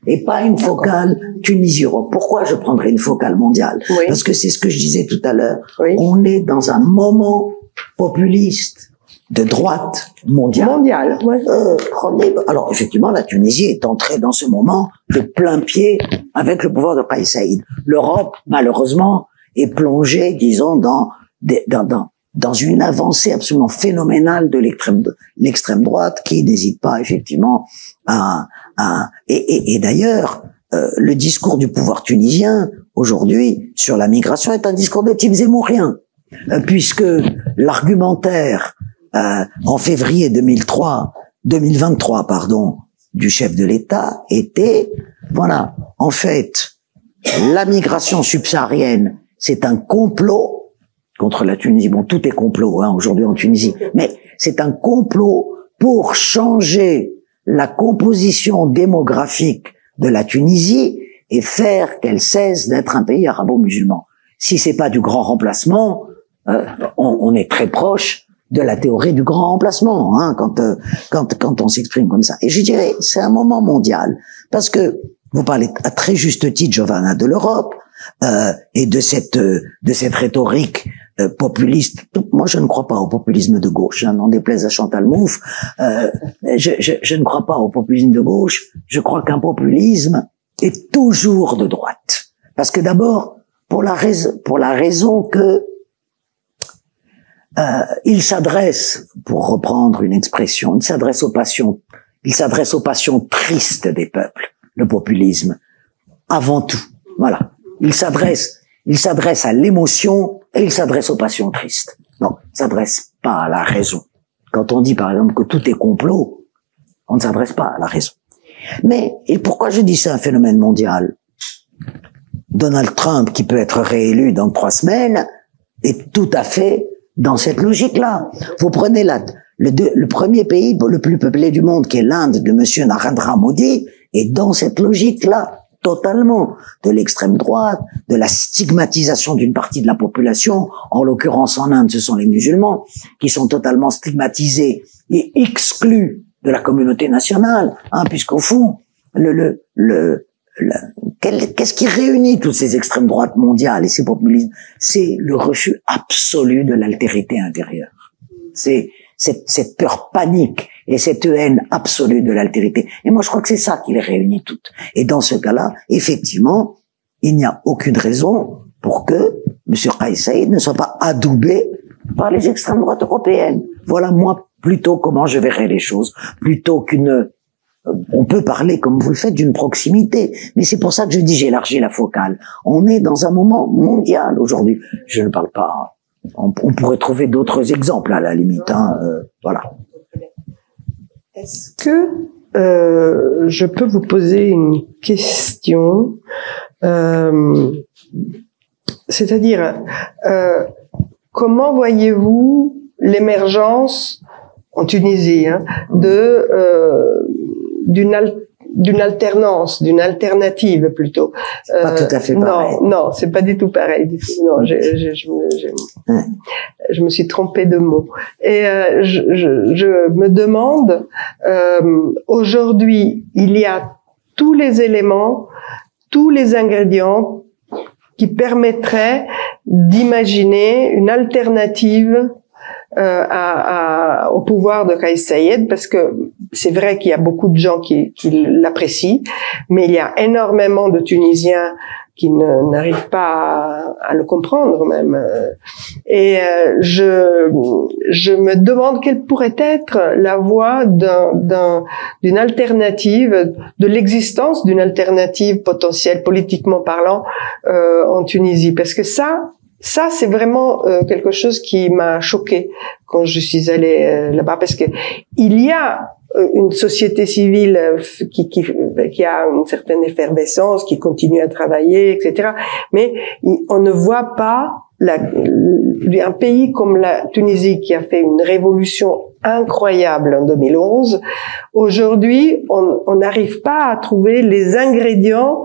et pas une focale Tunisie-Europe. Pourquoi je prendrai une focale mondiale? Oui. Parce que c'est ce que je disais tout à l'heure. Oui. On est dans un moment populiste de droite mondiale. Ouais. Alors effectivement, la Tunisie est entrée dans ce moment de plein pied avec le pouvoir de Kais Saïd. L'Europe, malheureusement, est plongée, disons, dans une avancée absolument phénoménale de l'extrême droite, qui n'hésite pas effectivement et d'ailleurs, le discours du pouvoir tunisien aujourd'hui sur la migration est un discours de type zemmourien, puisque l'argumentaire en février 2023, du chef de l'État était, voilà, en fait, la migration subsaharienne, c'est un complot contre la Tunisie. Bon, tout est complot aujourd'hui en Tunisie, mais c'est un complot pour changer la composition démographique de la Tunisie et faire qu'elle cesse d'être un pays arabo-musulman. Si c'est pas du grand remplacement, on est très proche de la théorie du grand remplacement, hein, quand on s'exprime comme ça. Et je dirais, c'est un moment mondial, parce que vous parlez à très juste titre, Giovanna, de l'Europe et de cette rhétorique populiste. Moi, je ne crois pas au populisme de gauche. Hein, n'en déplaise à Chantal Mouffe, je ne crois pas au populisme de gauche. Je crois qu'un populisme est toujours de droite, parce que d'abord, pour la raison que il s'adresse, pour reprendre une expression, il s'adresse aux passions tristes des peuples, le populisme, avant tout. Voilà. Il s'adresse à l'émotion et il s'adresse aux passions tristes. Non, il s'adresse pas à la raison. Quand on dit, par exemple, que tout est complot, on ne s'adresse pas à la raison. Mais, et pourquoi je dis c'est un phénomène mondial? Donald Trump, qui peut être réélu dans 3 semaines, est tout à fait dans cette logique-là. Vous prenez le premier pays le plus peuplé du monde, qui est l'Inde, de monsieur Narendra Modi, est dans cette logique-là, totalement, de l'extrême droite, de la stigmatisation d'une partie de la population. En l'occurrence, en Inde, ce sont les musulmans, qui sont totalement stigmatisés et exclus de la communauté nationale, hein, puisqu'au fond, qu'est-ce qui réunit toutes ces extrêmes droites mondiales et ces populismes? C'est le refus absolu de l'altérité intérieure. C'est cette peur panique et cette haine absolue de l'altérité. Et moi, je crois que c'est ça qui les réunit toutes. Et dans ce cas-là, effectivement, il n'y a aucune raison pour que M. Kais Saied ne soit pas adoubé par les extrêmes droites européennes. Voilà, moi, plutôt comment je verrais les choses, plutôt on peut parler, comme vous le faites, d'une proximité, mais c'est pour ça que je dis j'élargis la focale. On est dans un moment mondial aujourd'hui. Je ne parle pas. On pourrait trouver d'autres exemples à la limite. Hein, voilà. Est-ce que je peux vous poser une question, c'est-à-dire comment voyez-vous l'émergence en Tunisie d'une alternance, d'une alternative plutôt. C'est pas tout à fait pareil. Non, c'est pas du tout pareil. Non, je me suis trompée de mots. Et je me demande, aujourd'hui, il y a tous les éléments, tous les ingrédients qui permettraient d'imaginer une alternative au pouvoir de Kais Saied, parce que c'est vrai qu'il y a beaucoup de gens qui l'apprécient, mais il y a énormément de Tunisiens qui n'arrivent pas à le comprendre même. Et je me demande quelle pourrait être la voie d'une alternative, de l'existence d'une alternative potentielle, politiquement parlant, en Tunisie, parce que ça c'est vraiment quelque chose qui m'a choquée quand je suis allée là-bas, parce que il y a une société civile qui a une certaine effervescence, qui continue à travailler, etc. Mais on ne voit pas un pays comme la Tunisie, qui a fait une révolution incroyable en 2011. Aujourd'hui, on n'arrive pas à trouver les ingrédients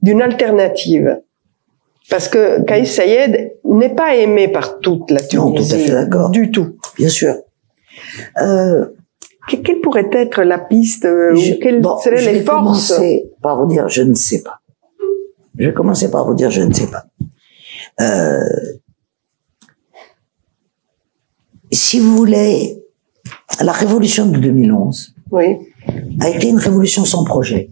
d'une alternative. Parce que Kais Saied n'est pas aimé par toute la Tunisie. Non, tout à fait d'accord. Du tout. Bien sûr. Quelle pourrait être la piste, ou quelles seraient les forces? Je vais commencer par vous dire, je ne sais pas. Je vais commencer par vous dire, je ne sais pas. Si vous voulez, la révolution de 2011 oui. a été une révolution sans projet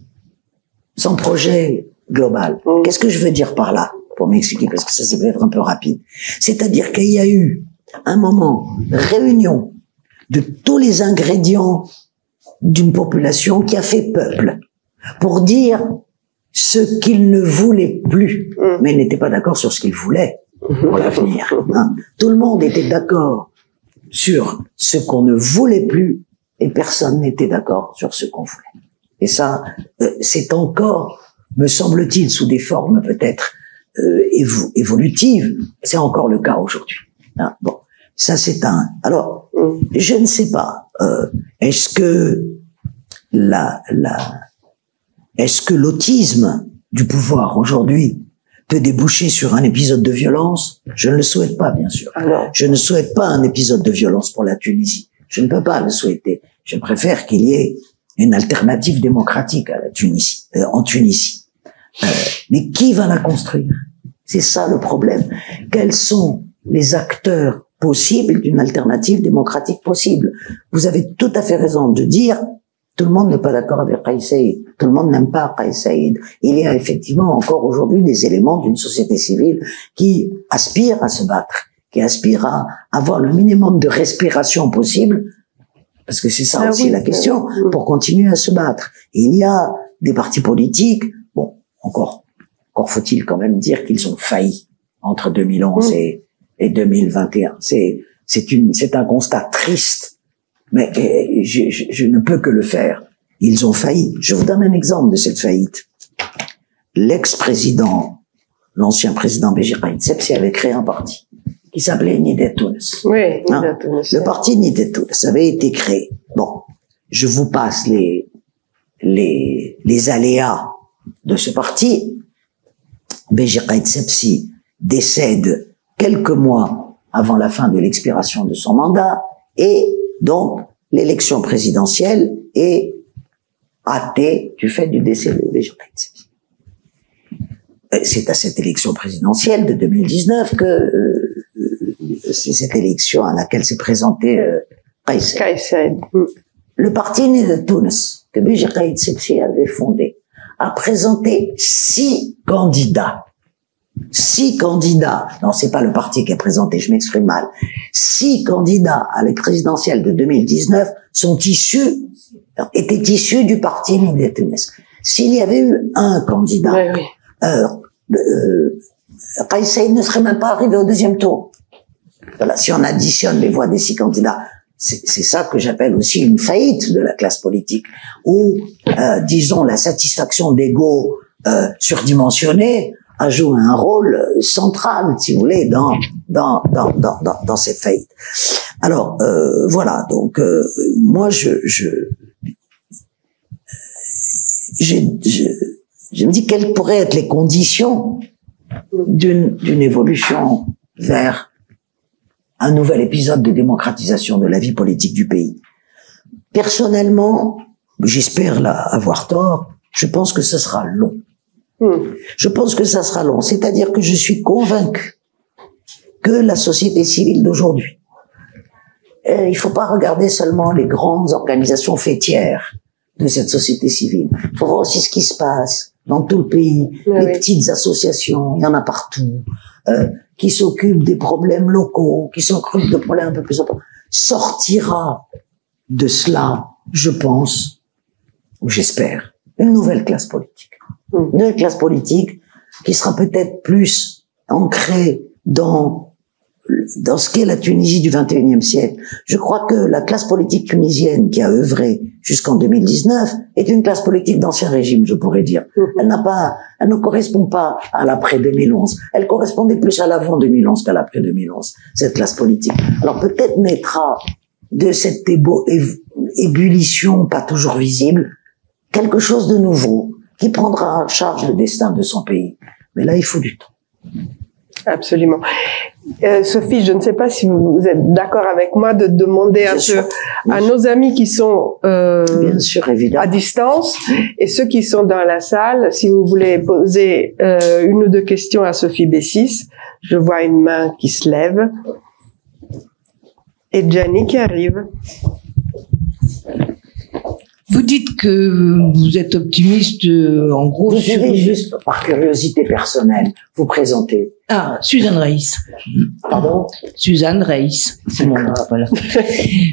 global. Qu'est-ce que je veux dire par là, pour m'expliquer, parce que ça peut être un peu rapide. C'est-à-dire qu'il y a eu un moment, réunion de tous les ingrédients d'une population qui a fait peuple, pour dire ce qu'il ne voulait plus, mais n'était pas d'accord sur ce qu'il voulait pour l'avenir. Hein. Tout le monde était d'accord sur ce qu'on ne voulait plus, et personne n'était d'accord sur ce qu'on voulait. Et ça, c'est encore, me semble-t-il, sous des formes peut-être évolutives, c'est encore le cas aujourd'hui. Hein. Bon, ça c'est un. Alors, je ne sais pas. est-ce que est-ce que l'autisme du pouvoir aujourd'hui peut déboucher sur un épisode de violence? Je ne le souhaite pas, bien sûr. Alors. Je ne souhaite pas un épisode de violence pour la Tunisie. Je ne peux pas le souhaiter. Je préfère qu'il y ait une alternative démocratique à la Tunisie, en Tunisie. Mais qui va la construire? C'est ça le problème. Quels sont les acteurs possibles d'une alternative démocratique possible? Vous avez tout à fait raison de dire tout le monde n'est pas d'accord avec Kais Saied. Tout le monde n'aime pas Kais Saied. Il y a effectivement encore aujourd'hui des éléments d'une société civile qui aspirent à se battre, qui aspirent à avoir le minimum de respiration possible, parce que c'est ça aussi la question, pour continuer à se battre. Et il y a des partis politiques, bon, encore faut-il quand même dire qu'ils ont failli entre 2011 et 2021. C'est un constat triste. Mais je ne peux que le faire. Ils ont failli. Je vous donne un exemple de cette faillite. L'ex-président, l'ancien président Béji Caïd Sebsi avait créé un parti qui s'appelait Nidhet Tounes. Oui, Nidhet Tounes. Le parti Nidhet Tounes avait été créé. Bon, je vous passe les aléas de ce parti. Béji Caïd Sebsi décède quelques mois avant la fin de l'expiration de son mandat et donc, l'élection présidentielle est hâtée du fait du décès de Béji Caïd Sebsi. C'est à cette élection présidentielle de 2019 que c'est cette élection à laquelle s'est présenté Kais Saied. Le parti Nidhet Tounes, que Béji Caïd Sebsi avait fondé, a présenté 6 candidats. 6 candidats, non, c'est pas le parti qui a présenté, je m'exprime mal. 6 candidats à la présidentielle de 2019 étaient issus du parti Nidhet Tounes. S'il y avait eu un candidat, Kais Saied ne serait même pas arrivé au 2e tour. Voilà, si on additionne les voix des 6 candidats, c'est ça que j'appelle aussi une faillite de la classe politique, où, disons, la satisfaction d'ego surdimensionnée a joué un rôle central, si vous voulez, dans cette faillite. Alors, voilà, donc moi, je me dis quelles pourraient être les conditions d'une évolution vers un nouvel épisode de démocratisation de la vie politique du pays. Personnellement, j'espère avoir tort, je pense que ce sera long. Je pense que ça sera long. C'est-à-dire que je suis convaincu que la société civile d'aujourd'hui, il faut pas regarder seulement les grandes organisations fêtières de cette société civile. Il faut voir aussi ce qui se passe dans tout le pays. Les petites associations, il y en a partout, qui s'occupent des problèmes locaux, qui s'occupent de problèmes un peu plus importants. Sortira de cela, je pense, ou j'espère, une nouvelle classe politique. Une nouvelle classe politique qui sera peut-être plus ancrée dans ce qu'est la Tunisie du XXIe siècle. Je crois que la classe politique tunisienne qui a œuvré jusqu'en 2019 est une classe politique d'ancien régime, je pourrais dire. Elle ne correspond pas à l'après 2011. Elle correspondait plus à l'avant 2011 qu'à l'après 2011, cette classe politique. Alors peut-être naîtra de cette ébullition pas toujours visible quelque chose de nouveau qui prendra en charge le destin de son pays. Mais là, il faut du temps. Absolument. Sophie, je ne sais pas si vous êtes d'accord avec moi de demander un peu à nos amis qui sont bien sûr, évidemment, à distance et ceux qui sont dans la salle, si vous voulez poser une ou deux questions à Sophie Bessis. Je vois une main qui se lève. Et Gianni qui arrive. Vous dites que vous êtes optimiste, en gros. Vous devez juste, par curiosité personnelle, vous présenter. Ah, Suzanne Reiss. Pardon? Suzanne Reiss. C'est mon nom, voilà.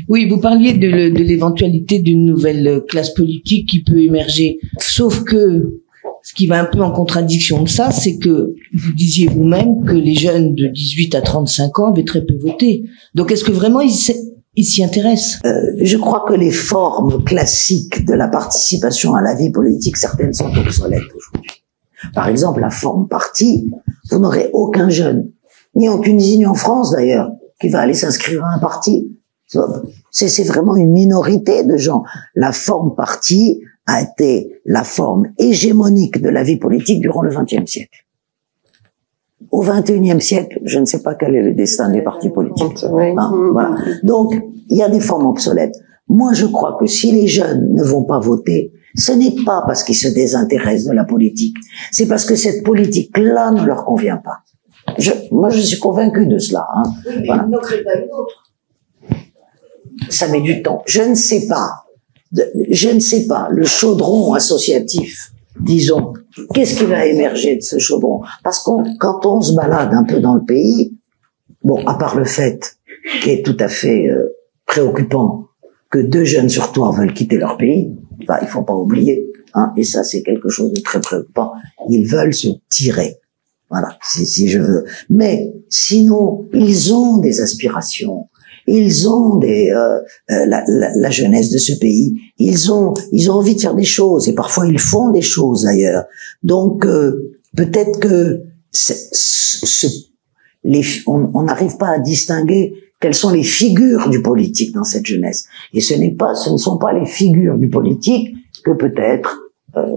Oui, vous parliez de l'éventualité d'une nouvelle classe politique qui peut émerger. Sauf que, ce qui va un peu en contradiction de ça, c'est que vous disiez vous-même que les jeunes de 18 à 35 ans avaient très peu voté. Donc, est-ce que vraiment ils s'y intéressent? Je crois que les formes classiques de la participation à la vie politique, certaines sont obsolètes aujourd'hui. Par exemple, la forme parti, vous n'aurez aucun jeune, ni en Tunisie ni en France d'ailleurs, qui va aller s'inscrire à un parti. C'est vraiment une minorité de gens. La forme parti a été la forme hégémonique de la vie politique durant le XXe siècle. Au XXIe siècle, je ne sais pas quel est le destin des partis politiques. Voilà. Donc, il y a des formes obsolètes. Moi, je crois que si les jeunes ne vont pas voter, ce n'est pas parce qu'ils se désintéressent de la politique. C'est parce que cette politique-là ne leur convient pas. Moi, je suis convaincu de cela. Hein. Oui, mais voilà. Ils n'en créent pas une autre. Ça met du temps. Je ne sais pas. Le chaudron associatif, disons, qu'est-ce qui va émerger de ce chaudron? Parce que quand on se balade un peu dans le pays, bon, à part le fait qui est tout à fait préoccupant, que 2 jeunes sur 3 veulent quitter leur pays, il faut pas oublier, hein, et ça c'est quelque chose de très préoccupant, ils veulent se tirer. Voilà, si je veux. Mais sinon, ils ont des aspirations. Ils ont la jeunesse de ce pays. Ils ont envie de faire des choses et parfois ils font des choses d'ailleurs. Donc peut-être que on n'arrive pas à distinguer quelles sont les figures du politique dans cette jeunesse. Et ce ne sont pas les figures du politique que peut-être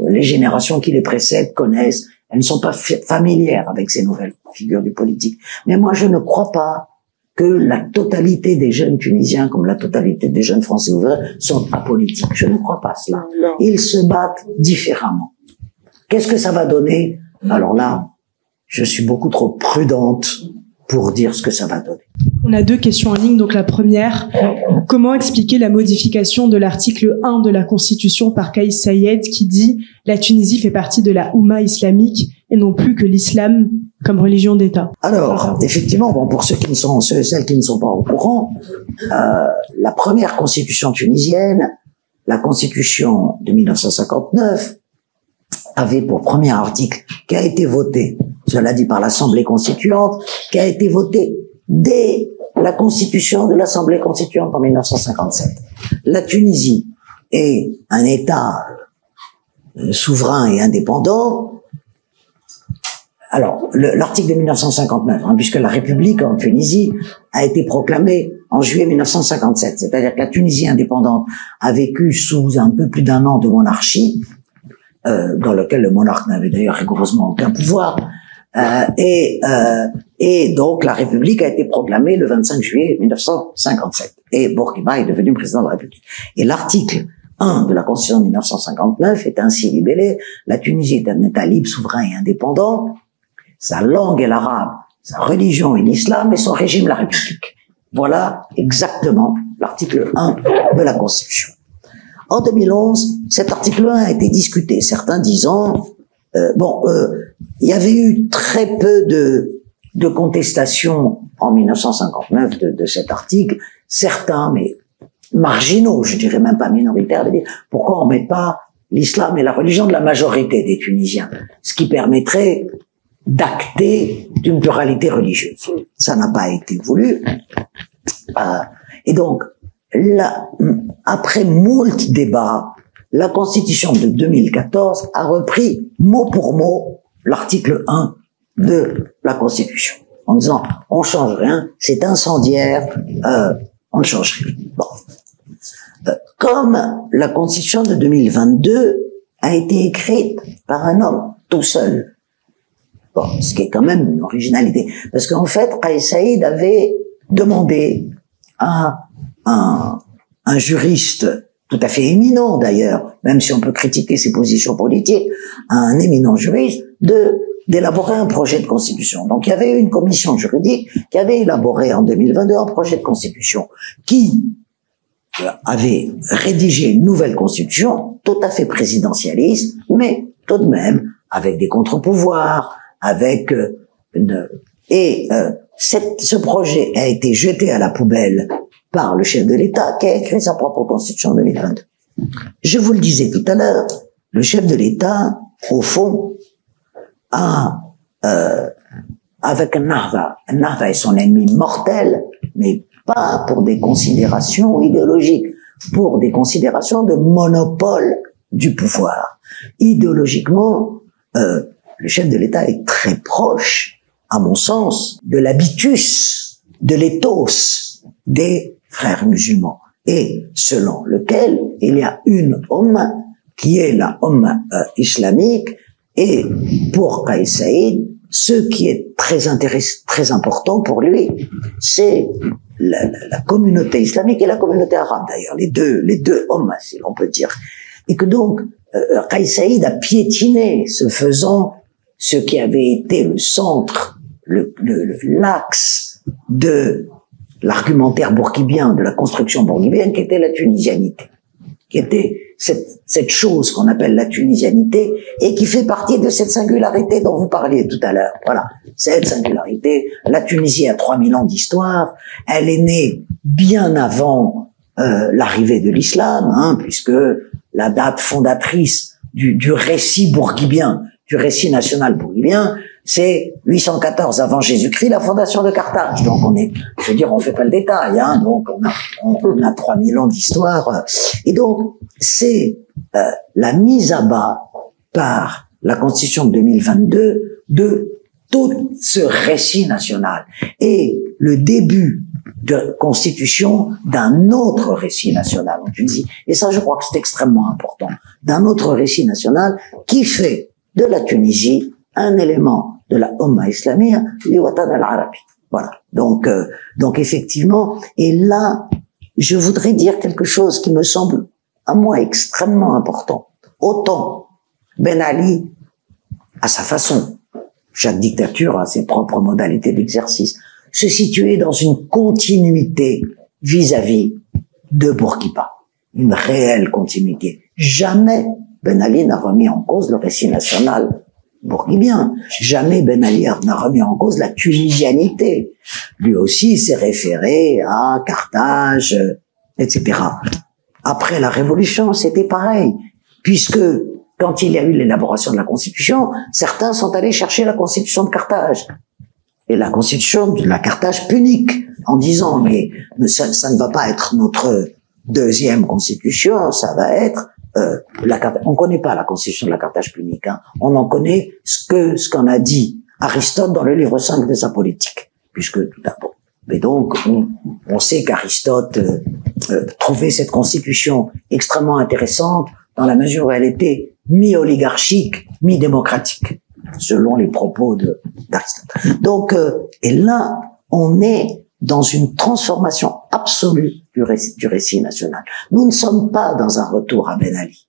les générations qui les précèdent connaissent. Elles ne sont pas familières avec ces nouvelles figures du politique. Mais moi, je ne crois pas que la totalité des jeunes Tunisiens, comme la totalité des jeunes Français ouverts, sont apolitiques. Je ne crois pas cela. Ils se battent différemment. Qu'est-ce que ça va donner? Alors là, je suis beaucoup trop prudente pour dire ce que ça va donner. On a 2 questions en ligne. Donc la première, comment expliquer la modification de l'article 1 de la Constitution par Kais Saied qui dit « La Tunisie fait partie de la Oumma islamique et non plus que l'islam comme religion d'État ». Alors, effectivement, bon, pour celles qui ne sont pas au courant, la première constitution tunisienne, la constitution de 1959, avait pour premier article, qui a été voté, cela dit par l'Assemblée constituante, qui a été voté dès la constitution de l'Assemblée constituante en 1957. La Tunisie est un État souverain et indépendant. Alors, l'article de 1959, hein, puisque la République en Tunisie a été proclamée en juillet 1957, c'est-à-dire que la Tunisie indépendante a vécu sous un peu plus d'1 an de monarchie, dans lequel le monarque n'avait d'ailleurs rigoureusement aucun pouvoir, et donc la République a été proclamée le 25 juillet 1957, et Bourguiba est devenu président de la République. Et l'article 1 de la Constitution de 1959 est ainsi libellé: la Tunisie est un État libre, souverain et indépendant, sa langue est l'arabe, sa religion est l'islam et son régime la République. Voilà exactement l'article 1 de la Constitution. En 2011, cet article 1 a été discuté, certains disant il y avait eu très peu de contestation en 1959 de cet article, certains, mais marginaux, je dirais même pas minoritaires, de dire pourquoi on met pas l'islam et la religion de la majorité des Tunisiens, ce qui permettrait d'acter une pluralité religieuse. Ça n'a pas été voulu. Et donc, là, après moult débats, la Constitution de 2014 a repris mot pour mot l'article 1 de la Constitution, en disant on change rien, c'est incendiaire, on ne change rien. Bon. Comme la Constitution de 2022 a été écrite par un homme tout seul, bon, ce qui est quand même une originalité, parce qu'en fait, Kais Saied avait demandé à un juriste tout à fait éminent d'ailleurs, même si on peut critiquer ses positions politiques, un éminent juriste, d'élaborer un projet de constitution. Donc il y avait eu une commission juridique qui avait élaboré en 2022 un projet de constitution qui avait rédigé une nouvelle constitution tout à fait présidentialiste, mais tout de même avec des contre-pouvoirs, avec ce projet a été jeté à la poubelle par le chef de l'État qui a écrit sa propre constitution en 2022. Je vous le disais tout à l'heure, le chef de l'État, au fond, avec Ennahda est son ennemi mortel, mais pas pour des considérations idéologiques, pour des considérations de monopole du pouvoir. Idéologiquement, le chef de l'État est très proche, à mon sens, de l'habitus, de l'éthos des frères musulmans, et selon lequel il y a une Ummah qui est la Ummah islamique, et pour Kais Saïd, ce qui est très important pour lui, c'est la communauté islamique et la communauté arabe d'ailleurs, les deux Ummahs, si l'on peut dire. Et que donc, Kais Saïd a piétiné, ce faisant, ce qui avait été le centre, l'axe de l'argumentaire bourguibien, de la construction bourguibienne, qui était la tunisianité, qui était cette chose qu'on appelle la tunisianité et qui fait partie de cette singularité dont vous parliez tout à l'heure. Voilà, cette singularité. La Tunisie a 3000 ans d'histoire, elle est née bien avant l'arrivée de l'islam, hein, puisque la date fondatrice du récit bourguibien, du récit national bourguibien, c'est 814 avant Jésus-Christ, la fondation de Carthage. Donc on fait pas le détail, hein, donc on a 3000 ans d'histoire. Et donc, c'est la mise à bas par la Constitution de 2022 de tout ce récit national et le début de constitution d'un autre récit national en Tunisie. Et ça, je crois que c'est extrêmement important. D'un autre récit national qui fait de la Tunisie un élément de la Ummah islamique, du Watan al-Arabi. Voilà. Donc effectivement, et là, je voudrais dire quelque chose qui me semble, à moi, extrêmement important. Autant Ben Ali, à sa façon, chaque dictature a ses propres modalités d'exercice, se situait dans une continuité vis-à-vis de Bourguiba. Une réelle continuité. Jamais Ben Ali n'a remis en cause le récit national bourguibien. Jamais Ben Ali n'a remis en cause la tunisianité. Lui aussi s'est référé à Carthage, etc. Après la Révolution, c'était pareil, puisque quand il y a eu l'élaboration de la Constitution, certains sont allés chercher la Constitution de Carthage. Et la Constitution de la Carthage punique, en disant, mais ça ne va pas être notre deuxième Constitution, ça va être on connaît pas la Constitution de la Carthage punique, hein. On en connaît ce qu'en a dit Aristote dans le livre 5 de sa politique, puisque tout d'abord. Mais donc, on sait qu'Aristote trouvait cette Constitution extrêmement intéressante dans la mesure où elle était mi-oligarchique, mi-démocratique, selon les propos d'Aristote. Donc, et là, on est dans une transformation absolue du récit national. Nous ne sommes pas dans un retour à Ben Ali.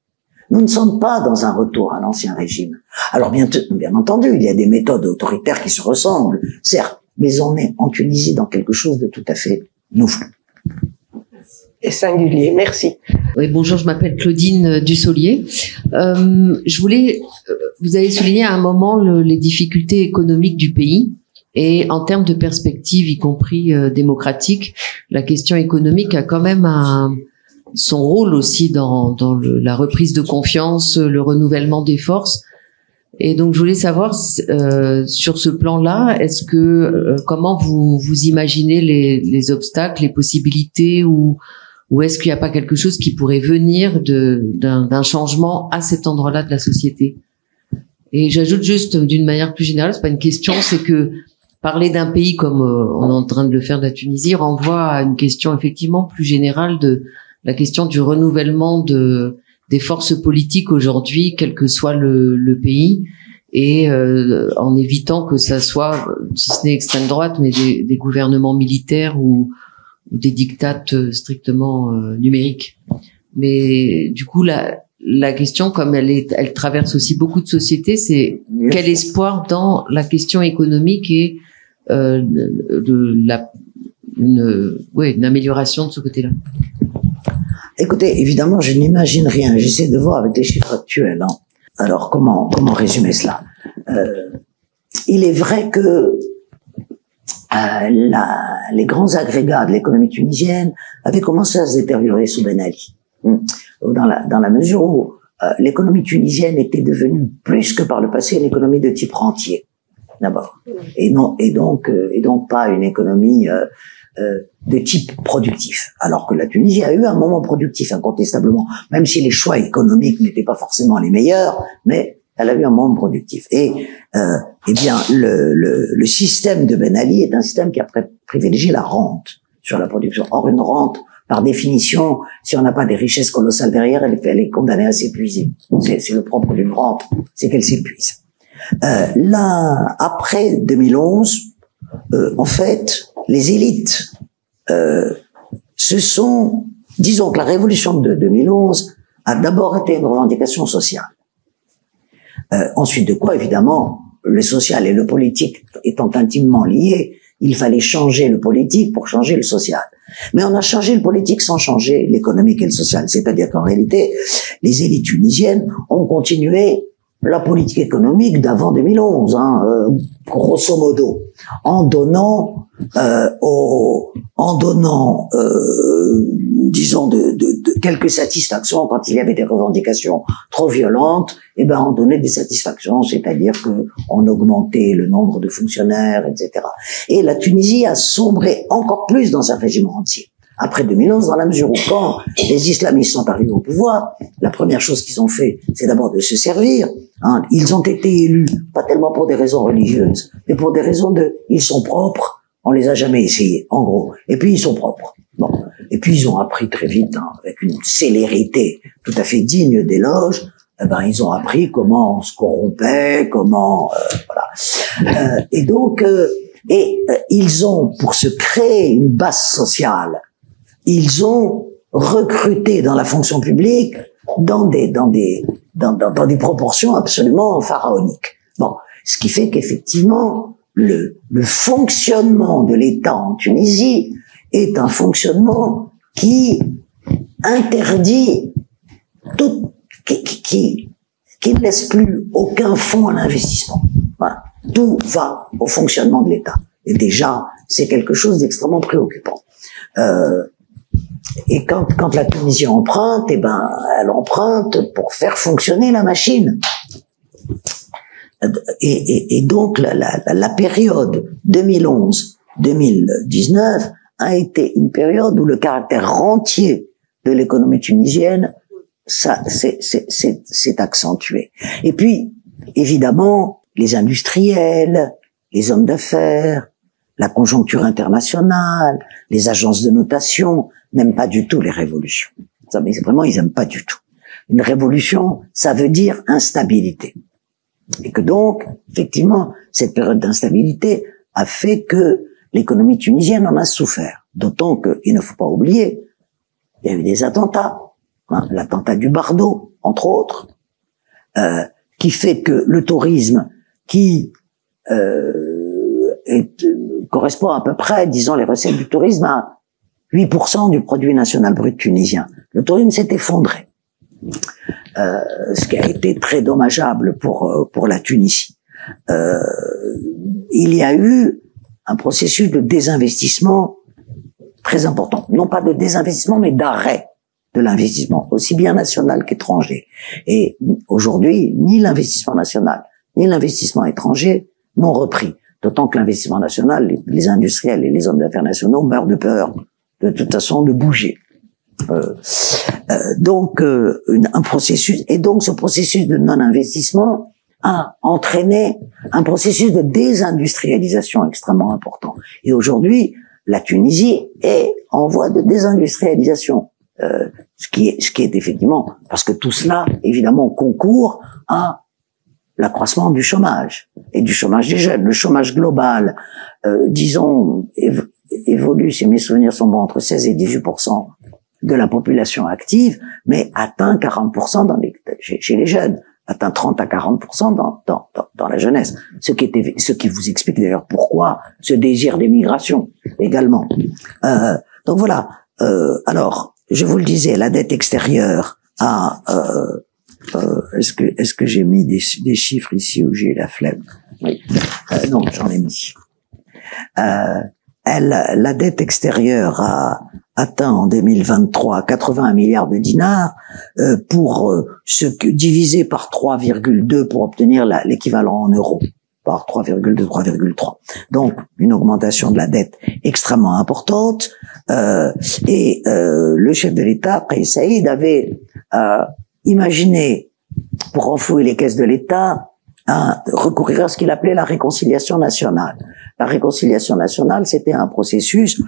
Nous ne sommes pas dans un retour à l'ancien régime. Alors bien entendu, il y a des méthodes autoritaires qui se ressemblent, certes, mais on est en Tunisie dans quelque chose de tout à fait nouveau. Et singulier. Merci. Oui, bonjour, je m'appelle Claudine Dussolier. Vous avez souligné à un moment les difficultés économiques du pays. Et en termes de perspective, y compris démocratique, la question économique a quand même son rôle aussi dans la reprise de confiance, le renouvellement des forces. Et donc, je voulais savoir sur ce plan-là, est-ce que comment vous imaginez les obstacles, les possibilités, ou est-ce qu'il n'y a pas quelque chose qui pourrait venir d'un changement à cet endroit-là de la société? Et j'ajoute juste d'une manière plus générale, c'est pas une question, c'est que parler d'un pays comme on est en train de le faire de la Tunisie renvoie à une question effectivement plus générale de la question du renouvellement des forces politiques aujourd'hui, quel que soit le pays, et en évitant que ça soit, si ce n'est extrême droite, mais des gouvernements militaires ou des dictates strictement numériques. Mais du coup, la question, comme elle traverse aussi beaucoup de sociétés, c'est quel espoir dans la question économique et une amélioration de ce côté-là. Écoutez, évidemment, je n'imagine rien. J'essaie de voir avec les chiffres actuels. Hein. Alors, comment résumer cela? Il est vrai que les grands agrégats de l'économie tunisienne avaient commencé à se détériorer sous Ben Ali. Dans la mesure où l'économie tunisienne était devenue plus que par le passé une économie de type rentier. D'abord, et donc pas une économie de type productif. Alors que la Tunisie a eu un moment productif incontestablement, même si les choix économiques n'étaient pas forcément les meilleurs, mais elle a eu un moment productif. Et bien le système de Ben Ali est un système qui a privilégié la rente sur la production. Or, une rente, par définition, si on n'a pas des richesses colossales derrière, elle est condamnée à s'épuiser. C'est le propre d'une rente, c'est qu'elle s'épuise. Là, après 2011, en fait, les élites disons que la révolution de 2011 a d'abord été une revendication sociale. Ensuite de quoi, évidemment, le social et le politique étant intimement liés, il fallait changer le politique pour changer le social. Mais on a changé le politique sans changer l'économique et le social. C'est-à-dire qu'en réalité, les élites tunisiennes ont continué la politique économique d'avant 2011, grosso modo, en donnant, disons, de quelques satisfactions quand il y avait des revendications trop violentes. On donnait des satisfactions, c'est-à-dire que on augmentait le nombre de fonctionnaires, etc. Et la Tunisie a sombré encore plus dans un régime rentier. Après 2011, dans la mesure où quand les islamistes sont arrivés au pouvoir, la première chose qu'ils ont fait, c'est d'abord de se servir. Ils ont été élus, pas tellement pour des raisons religieuses, mais pour des raisons ils sont propres, on les a jamais essayés, en gros. Et puis ils sont propres. Bon. Et puis ils ont appris très vite, avec une célérité tout à fait digne d'éloge, ils ont appris comment on se corrompait, comment, voilà. Et donc, ils ont, pour se créer une base sociale, ils ont recruté dans la fonction publique dans des proportions absolument pharaoniques. Bon, ce qui fait qu'effectivement le fonctionnement de l'État en Tunisie est un fonctionnement qui interdit qui ne laisse plus aucun fonds à l'investissement. Voilà. Tout va au fonctionnement de l'État. Et déjà, c'est quelque chose d'extrêmement préoccupant. Et quand la Tunisie emprunte, elle emprunte pour faire fonctionner la machine. Et donc, la période 2011-2019 a été une période où le caractère rentier de l'économie tunisienne, ça, c'est accentué. Et puis, évidemment, les industriels, les hommes d'affaires, la conjoncture internationale, les agences de notation n'aiment pas du tout les révolutions. Ça, mais vraiment, ils n'aiment pas du tout. Une révolution, ça veut dire instabilité. Et que donc, effectivement, cette période d'instabilité a fait que l'économie tunisienne en a souffert. D'autant qu'il ne faut pas oublier, il y a eu des attentats, l'attentat du Bardo, entre autres, qui fait que le tourisme, qui correspond à peu près, disons, les recettes du tourisme à 8% du produit national brut tunisien. Le tourisme s'est effondré, ce qui a été très dommageable pour la Tunisie. Il y a eu un processus de désinvestissement très important. Non pas de désinvestissement, mais d'arrêt de l'investissement, aussi bien national qu'étranger. Et aujourd'hui, ni l'investissement national, ni l'investissement étranger n'ont repris. D'autant que l'investissement national, les industriels et les hommes d'affaires nationaux meurent de peur, de toute façon, de bouger. Donc, un processus, et donc ce processus de non-investissement a entraîné un processus de désindustrialisation extrêmement important. Et aujourd'hui, la Tunisie est en voie de désindustrialisation, ce qui est effectivement, parce que tout cela, évidemment, concourt à l'accroissement du chômage et du chômage des jeunes. Le chômage global, disons, évolue, si mes souvenirs sont bons, entre 16 et 18% de la population active, mais atteint 40% chez les jeunes, atteint 30 à 40% dans la jeunesse. Ce qui vous explique d'ailleurs pourquoi ce désir d'émigration également. Donc voilà. Alors, je vous le disais, la dette extérieure a est-ce que j'ai mis des chiffres ici où j'ai la flemme? Oui. Non, j'en ai mis. La dette extérieure a atteint en 2023 81 milliards de dinars divisé par 3,2 pour obtenir l'équivalent en euros, par 3,2, 3,3. Donc une augmentation de la dette extrêmement importante. Le chef de l'État, Kais Saïed, avait imaginé, pour renflouer les caisses de l'État, recourir à ce qu'il appelait la réconciliation nationale. La réconciliation nationale, c'était un processus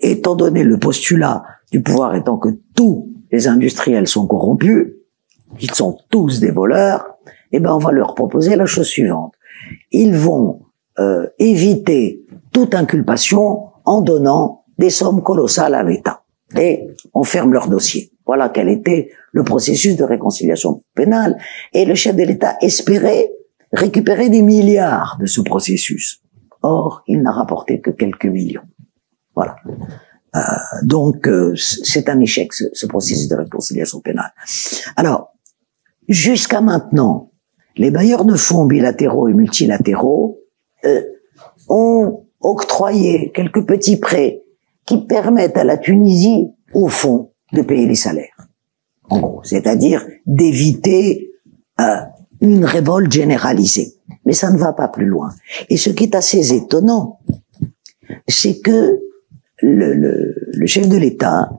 étant donné le postulat du pouvoir étant que tous les industriels sont corrompus, qu'ils sont tous des voleurs, eh ben on va leur proposer la chose suivante. Ils vont éviter toute inculpation en donnant des sommes colossales à l'État. Et on ferme leur dossier. Voilà quel était le processus de réconciliation pénale. Et le chef de l'État espérait récupérer des milliards de ce processus. Or, il n'a rapporté que quelques millions. Voilà. Donc, c'est un échec, ce processus de réconciliation pénale. Alors, jusqu'à maintenant, les bailleurs de fonds bilatéraux et multilatéraux ont octroyé quelques petits prêts qui permettent à la Tunisie, au fond, de payer les salaires. En gros, c'est-à-dire d'éviter une révolte généralisée. Mais ça ne va pas plus loin. Et ce qui est assez étonnant, c'est que le chef de l'État,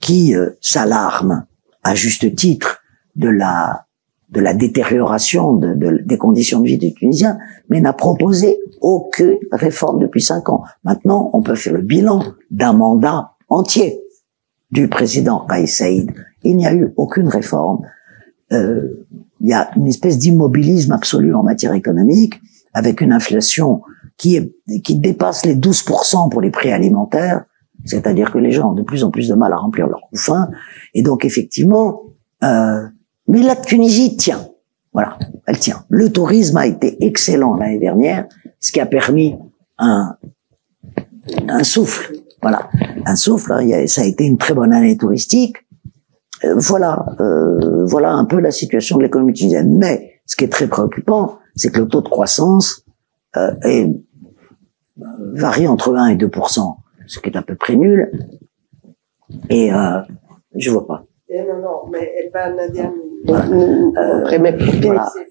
qui s'alarme à juste titre de la détérioration des conditions de vie des Tunisiens, mais n'a proposé aucune réforme depuis 5 ans. Maintenant, on peut faire le bilan d'un mandat entier du président Kais Saïed. Il n'y a eu aucune réforme. Il y a une espèce d'immobilisme absolu en matière économique, avec une inflation qui dépasse les 12% pour les prix alimentaires, c'est-à-dire que les gens ont de plus en plus de mal à remplir leur couffin. Et donc, effectivement, mais la Tunisie tient. Voilà, elle tient. Le tourisme a été excellent l'année dernière, ce qui a permis un souffle. Voilà, un souffle. Hein, ça a été une très bonne année touristique. Voilà un peu la situation de l'économie tunisienne. Mais ce qui est très préoccupant, c'est que le taux de croissance varie entre 1 et 2%, ce qui est à peu près nul. Et je vois pas. Non, mais elle va, Nadia. Voilà.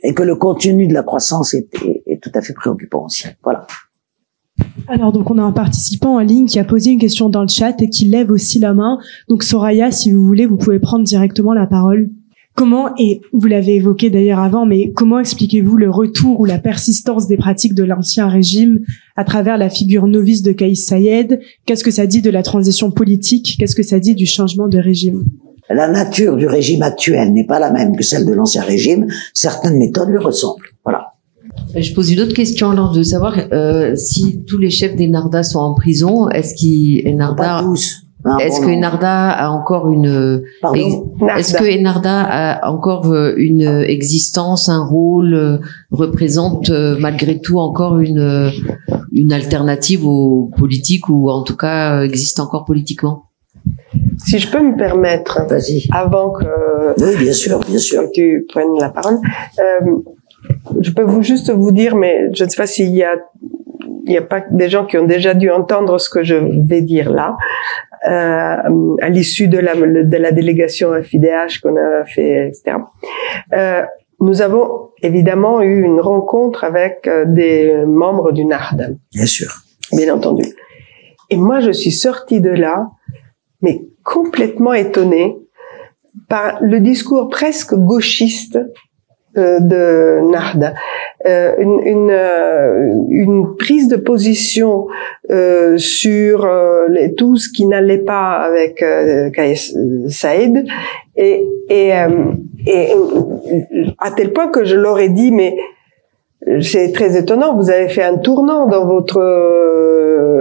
Et que le contenu de la croissance est tout à fait préoccupant aussi. Voilà. Alors, donc, on a un participant en ligne qui a posé une question dans le chat et qui lève aussi la main. Donc, Soraya, si vous voulez, vous pouvez prendre directement la parole. Comment, et vous l'avez évoqué d'ailleurs avant, mais comment expliquez-vous le retour ou la persistance des pratiques de l'ancien régime à travers la figure novice de Kais Saïed? Qu'est-ce que ça dit de la transition politique? Qu'est-ce que ça dit du changement de régime? La nature du régime actuel n'est pas la même que celle de l'ancien régime. Certaines méthodes lui ressemblent. Voilà. Je pose une autre question alors de savoir si tous les chefs d'Enarda sont en prison, est-ce qu'Enarda... Pas tous. Est-ce que Enarda a encore est-ce que Enarda a encore une existence, un rôle, représente malgré tout encore une alternative aux politiques ou en tout cas existe encore politiquement? Si je peux me permettre, avant que, oui, bien sûr. que tu prennes la parole, je peux juste vous dire, mais je ne sais pas s'il y a pas des gens qui ont déjà dû entendre ce que je vais dire là. À l'issue de la délégation FIDH qu'on a fait, etc. Nous avons évidemment eu une rencontre avec des membres du NARD. Bien sûr. Bien entendu. Et moi, je suis sortie de là, mais complètement étonnée par le discours presque gauchiste de Narda, une prise de position sur tout ce qui n'allait pas avec Kais Saïed et à tel point que je leur ai dit, mais c'est très étonnant, vous avez fait un tournant dans votre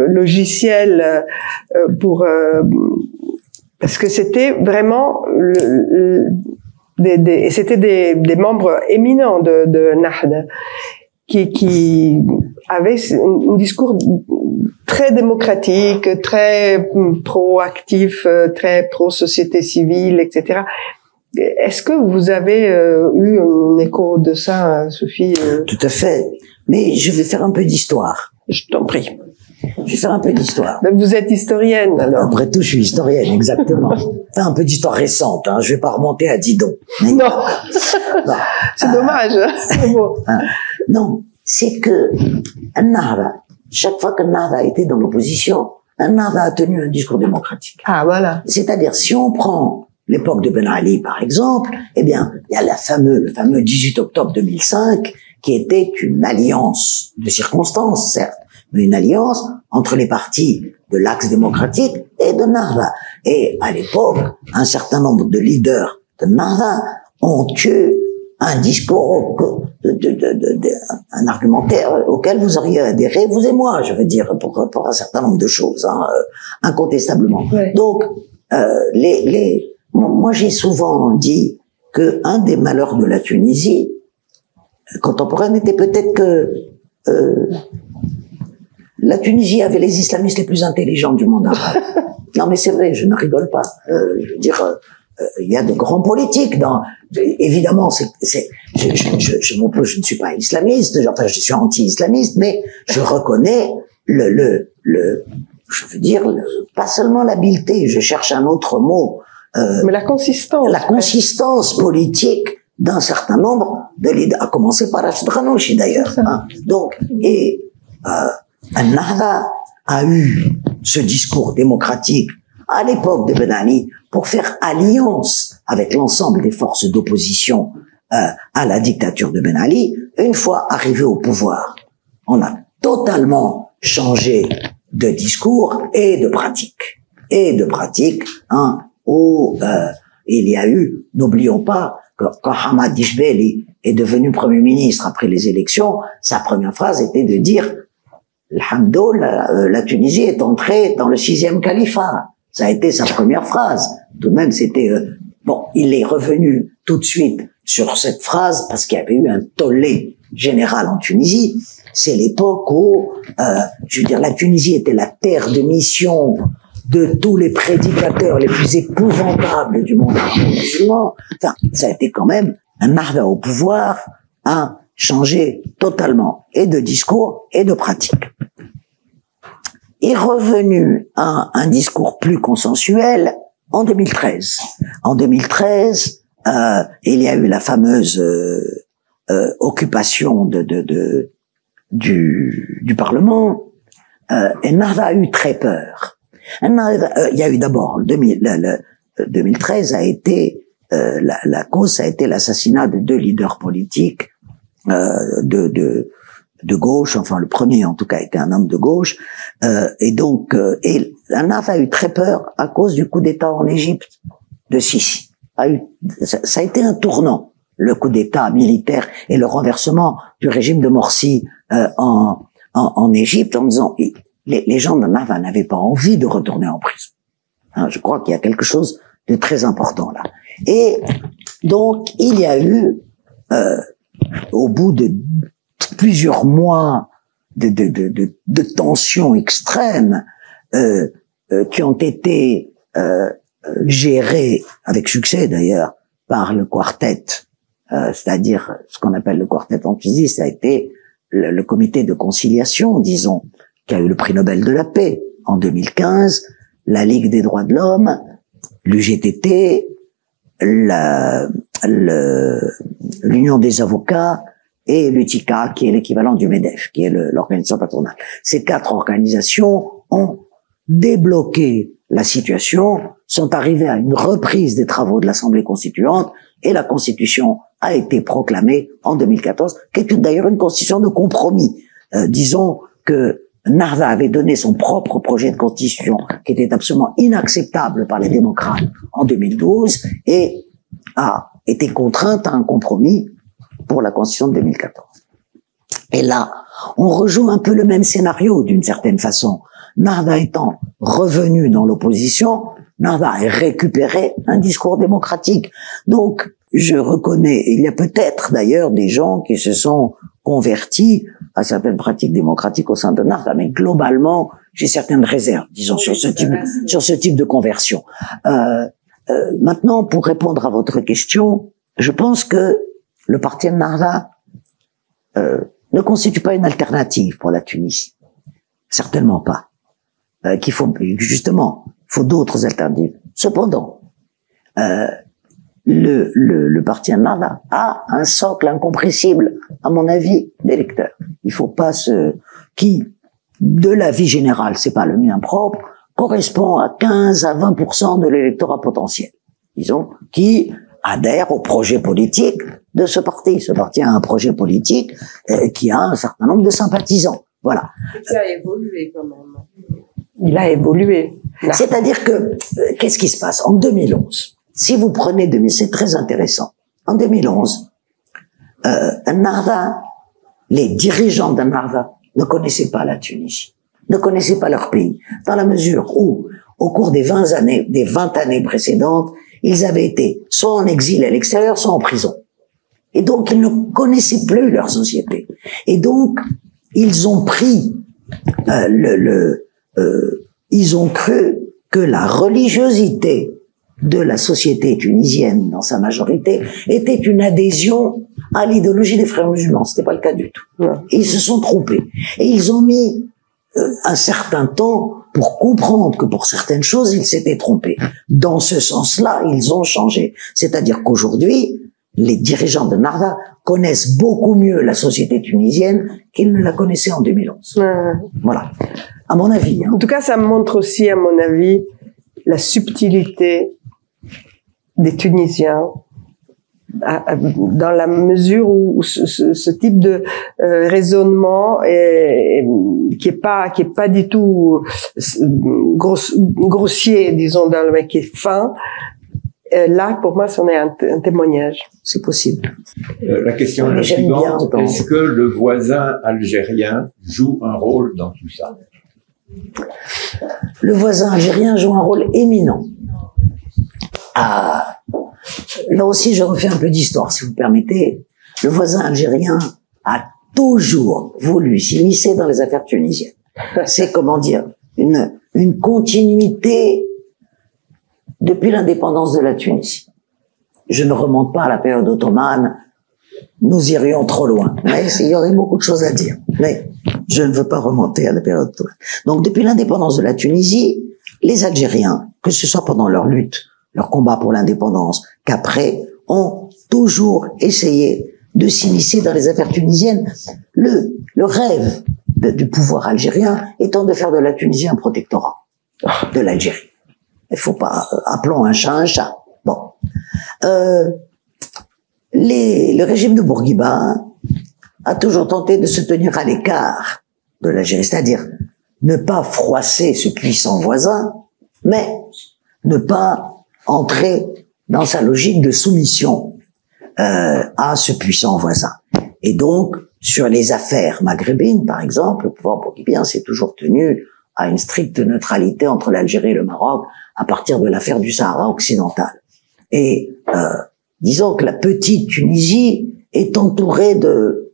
logiciel pour parce que c'était vraiment c'était des membres éminents de Nahda qui avaient un discours très démocratique, très proactif, très pro-société civile, etc. Est-ce que vous avez eu un écho de ça, Sophie? Tout à fait. Mais je vais faire un peu d'histoire. Je t'en prie. Je vais faire un peu d'histoire. Vous êtes historienne, alors. Après tout, je suis historienne, exactement. Enfin, un peu d'histoire récente, hein. Je vais pas remonter à Didon. Non. Non. C'est dommage. C'est beau. Non. C'est que Nahda, chaque fois que Nahda a été dans l'opposition, Nahda a tenu un discours démocratique. Ah, voilà. C'est-à-dire, si on prend l'époque de Ben Ali, par exemple, eh bien, il y a le fameux 18 octobre 2005, qui était une alliance de circonstances, certes, mais une alliance entre les partis de l'Axe démocratique et de Nahda. Et à l'époque, un certain nombre de leaders de Nahda ont eu un discours, un argumentaire auquel vous auriez adhéré, vous et moi, je veux dire, pour un certain nombre de choses, incontestablement. Ouais. Donc, moi j'ai souvent dit que un des malheurs de la Tunisie contemporaine était peut-être que la Tunisie avait les islamistes les plus intelligents du monde arabe. Non mais c'est vrai, je ne rigole pas. Je veux dire, il y a de grands politiques dans. Évidemment, je ne suis pas islamiste, enfin je suis anti-islamiste, mais je reconnais je veux dire, pas seulement l'habileté, je cherche un autre mot. Mais la consistance. La consistance politique d'un certain nombre de leaders, à commencer par Rachid Ghannouchi d'ailleurs. Hein. Donc, Nahda a eu ce discours démocratique à l'époque de Ben Ali pour faire alliance avec l'ensemble des forces d'opposition à la dictature de Ben Ali. Une fois arrivé au pouvoir, on a totalement changé de discours et de pratique. Hein, où il y a eu, n'oublions pas, que quand Hamad Dishbeli est devenu Premier ministre après les élections, sa première phrase était de dire Alhamdoulilah, la Tunisie est entrée dans le 6e califat. Ça a été sa première phrase. Tout de même, c'était... bon, il est revenu tout de suite sur cette phrase parce qu'il y avait eu un tollé général en Tunisie. C'est l'époque où, je veux dire, la Tunisie était la terre de mission de tous les prédicateurs les plus épouvantables du monde musulman. Enfin, ça a été quand même un Nahda au pouvoir à changer totalement et de discours et de pratique. Est revenu à un discours plus consensuel en 2013. En 2013, il y a eu la fameuse occupation du Parlement, et Nahda a eu très peur. Il y a eu d'abord 2013 a été la cause a été l'assassinat de 2 leaders politiques de gauche, enfin le premier en tout cas était un homme de gauche, et donc Nahda a eu très peur à cause du coup d'État en Égypte de Sisi. Ça a été un tournant, le coup d'État militaire et le renversement du régime de Morsi en Égypte, en disant les gens de Nahda n'avaient pas envie de retourner en prison. Hein, je crois qu'il y a quelque chose de très important là. Et donc il y a eu au bout de plusieurs mois de tensions extrêmes qui ont été gérées avec succès d'ailleurs par le quartet, c'est-à-dire ce qu'on appelle le quartet en Tunisie, ça a été le comité de conciliation, disons, qui a eu le prix Nobel de la paix en 2015, la Ligue des droits de l'homme, l'UGTT, l'Union des avocats et l'UTICA, qui est l'équivalent du MEDEF, qui est l'organisation patronale. Ces 4 organisations ont débloqué la situation, sont arrivées à une reprise des travaux de l'Assemblée constituante, et la Constitution a été proclamée en 2014, qui est d'ailleurs une constitution de compromis. Disons que Nahda avait donné son propre projet de constitution, qui était absolument inacceptable par les démocrates en 2012, et a été contrainte à un compromis pour la constitution de 2014. Et là, on rejoue un peu le même scénario d'une certaine façon. Nahda étant revenu dans l'opposition, Nahda a récupéré un discours démocratique. Donc, je reconnais, il y a peut-être d'ailleurs des gens qui se sont convertis à certaines pratiques démocratiques au sein de Nahda, mais globalement, j'ai certaines réserves, disons, sur ce type de conversion. Maintenant, pour répondre à votre question, je pense que le parti de Nahda ne constitue pas une alternative pour la Tunisie. Certainement pas. Qu'il faut, justement, il faut d'autres alternatives. Cependant, le parti Nahda a un socle incompressible, à mon avis, d'électeurs. Il faut pas qui, de la vie générale, c'est pas le mien propre, correspond à 15 à 20% de l'électorat potentiel. Disons, qui adhère au projet politique de ce parti. Ce parti a un projet politique qui a un certain nombre de sympathisants. Voilà. Ça a évolué quand même. Il a évolué. C'est-à-dire que, qu'est-ce qui se passe? En 2011, si vous prenez c'est très intéressant. En 2011, Ennahda, les dirigeants d'Ennahda ne connaissaient pas la Tunisie, ne connaissaient pas leur pays, dans la mesure où, au cours des 20 années précédentes, ils avaient été soit en exil à l'extérieur, soit en prison. Et donc, ils ne connaissaient plus leur société. Et donc, ils ont pris ils ont cru que la religiosité de la société tunisienne, dans sa majorité, était une adhésion à l'idéologie des frères musulmans. C'était pas le cas du tout. Et ils se sont trompés. Et ils ont mis un certain temps pour comprendre que pour certaines choses, ils s'étaient trompés. Dans ce sens-là, ils ont changé. C'est-à-dire qu'aujourd'hui, les dirigeants de Ennahda connaissent beaucoup mieux la société tunisienne qu'ils ne la connaissaient en 2011. Voilà. À mon avis. En tout cas, ça montre aussi, à mon avis, la subtilité des Tunisiens, dans la mesure où ce type de raisonnement qui est pas du tout grossier, disons, mais qui est fin. Là, pour moi, c'en est un témoignage. C'est possible. La question est la suivante. Est-ce que le voisin algérien joue un rôle dans tout ça? Le voisin algérien joue un rôle éminent. Là aussi, je refais un peu d'histoire, si vous permettez. Le voisin algérien a toujours voulu s'immiscer dans les affaires tunisiennes. C'est, comment dire, une continuité depuis l'indépendance de la Tunisie. Je ne remonte pas à la période ottomane, nous irions trop loin. Mais il y aurait beaucoup de choses à dire. Mais je ne veux pas remonter à la période ottomane. Donc, depuis l'indépendance de la Tunisie, les Algériens, que ce soit pendant leur lutte, leur combat pour l'indépendance, qu'après, ont toujours essayé de s'immiscer dans les affaires tunisiennes. Le rêve du pouvoir algérien étant de faire de la Tunisie un protectorat de l'Algérie. Il faut pas, appelons un chat un chat. Bon. Le régime de Bourguiba a toujours tenté de se tenir à l'écart de l'Algérie, c'est-à-dire ne pas froisser ce puissant voisin, mais ne pas entrer dans sa logique de soumission à ce puissant voisin. Et donc, sur les affaires maghrébines, par exemple, le pouvoir bourguibien s'est toujours tenu à une stricte neutralité entre l'Algérie et le Maroc à partir de l'affaire du Sahara occidental. Et disons que la petite Tunisie est entourée de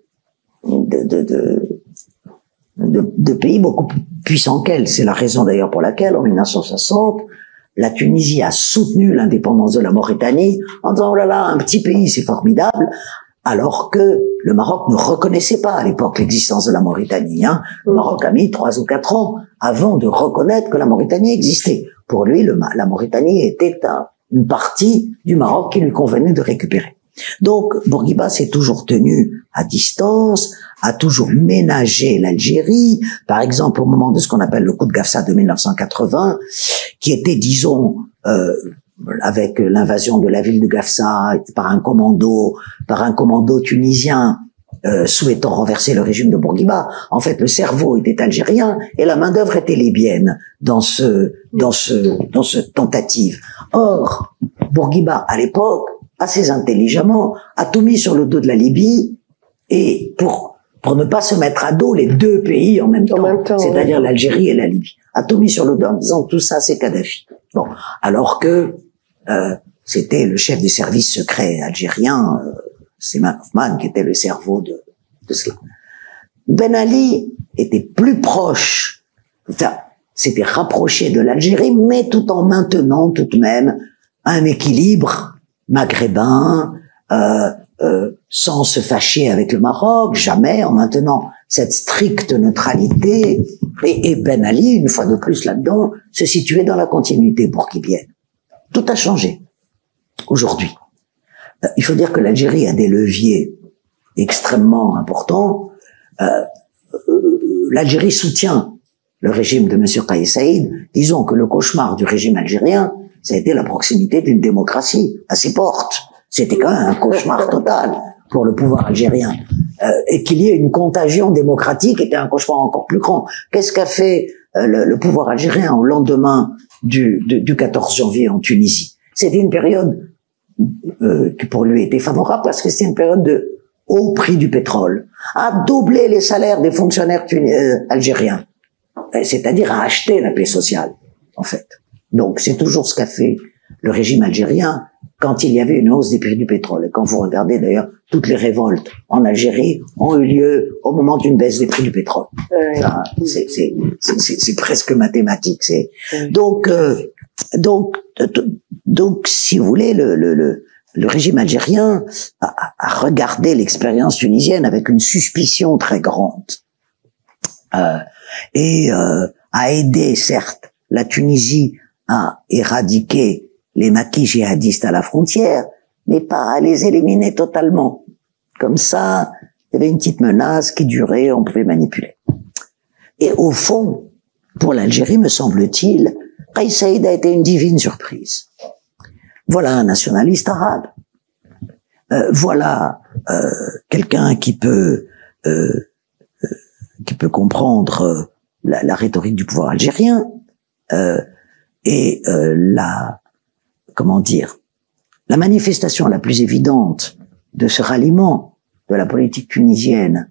pays beaucoup plus puissants qu'elle. C'est la raison d'ailleurs pour laquelle, en 1960, la Tunisie a soutenu l'indépendance de la Mauritanie en disant « Oh là là, un petit pays, c'est formidable », alors que le Maroc ne reconnaissait pas à l'époque l'existence de la Mauritanie. Hein. Le Maroc a mis 3 ou 4 ans avant de reconnaître que la Mauritanie existait. Pour lui, la Mauritanie était une partie du Maroc qu'il lui convenait de récupérer. Donc, Bourguiba s'est toujours tenu à distance, a toujours ménagé l'Algérie, par exemple au moment de ce qu'on appelle le coup de Gafsa de 1980, qui était, disons, avec l'invasion de la ville de Gafsa par un commando tunisien souhaitant renverser le régime de Bourguiba. En fait, le cerveau était algérien et la main-d'œuvre était libyenne dans cette tentative. Or, Bourguiba, à l'époque, assez intelligemment, a tout mis sur le dos de la Libye et pour ne pas se mettre à dos les deux pays en même temps, c'est-à-dire l'Algérie et la Libye. A tout mis sur le dos en disant tout ça c'est Kadhafi. Bon, alors que c'était le chef des services secrets algériens, Seyman Hoffman, qui était le cerveau de cela. Ben Ali était plus proche, enfin, s'était rapproché de l'Algérie, mais tout en maintenant tout de même un équilibre maghrébin, sans se fâcher avec le Maroc, jamais, en maintenant cette stricte neutralité. Et Ben Ali, une fois de plus là-dedans, se situait dans la continuité bourguibienne. Tout a changé aujourd'hui. Il faut dire que l'Algérie a des leviers extrêmement importants. L'Algérie soutient le régime de M. Kais Saïd. Disons que le cauchemar du régime algérien, ça a été la proximité d'une démocratie à ses portes. C'était quand même un cauchemar total pour le pouvoir algérien. et qu'il y ait une contagion démocratique était un cauchemar encore plus grand. Qu'est-ce qu'a fait le pouvoir algérien au lendemain du 14 janvier en Tunisie? C'était une période qui pour lui était favorable parce que c'était une période de haut prix du pétrole, a doublé les salaires des fonctionnaires algériens, c'est-à-dire a acheté la paix sociale, en fait. Donc c'est toujours ce qu'a fait le régime algérien quand il y avait une hausse des prix du pétrole. Et quand vous regardez d'ailleurs, toutes les révoltes en Algérie ont eu lieu au moment d'une baisse des prix du pétrole. Ça, c'est presque mathématique. Donc, si vous voulez, le régime algérien a regardé l'expérience tunisienne avec une suspicion très grande et a aidé, certes, la Tunisie à éradiquer les maquis djihadistes à la frontière, mais pas à les éliminer totalement. Comme ça, il y avait une petite menace qui durait, on pouvait manipuler. Et au fond, pour l'Algérie, me semble-t-il, Kais Saïed a été une divine surprise. Voilà un nationaliste arabe. Voilà quelqu'un qui peut comprendre la rhétorique du pouvoir algérien et la manifestation la plus évidente de ce ralliement de la politique tunisienne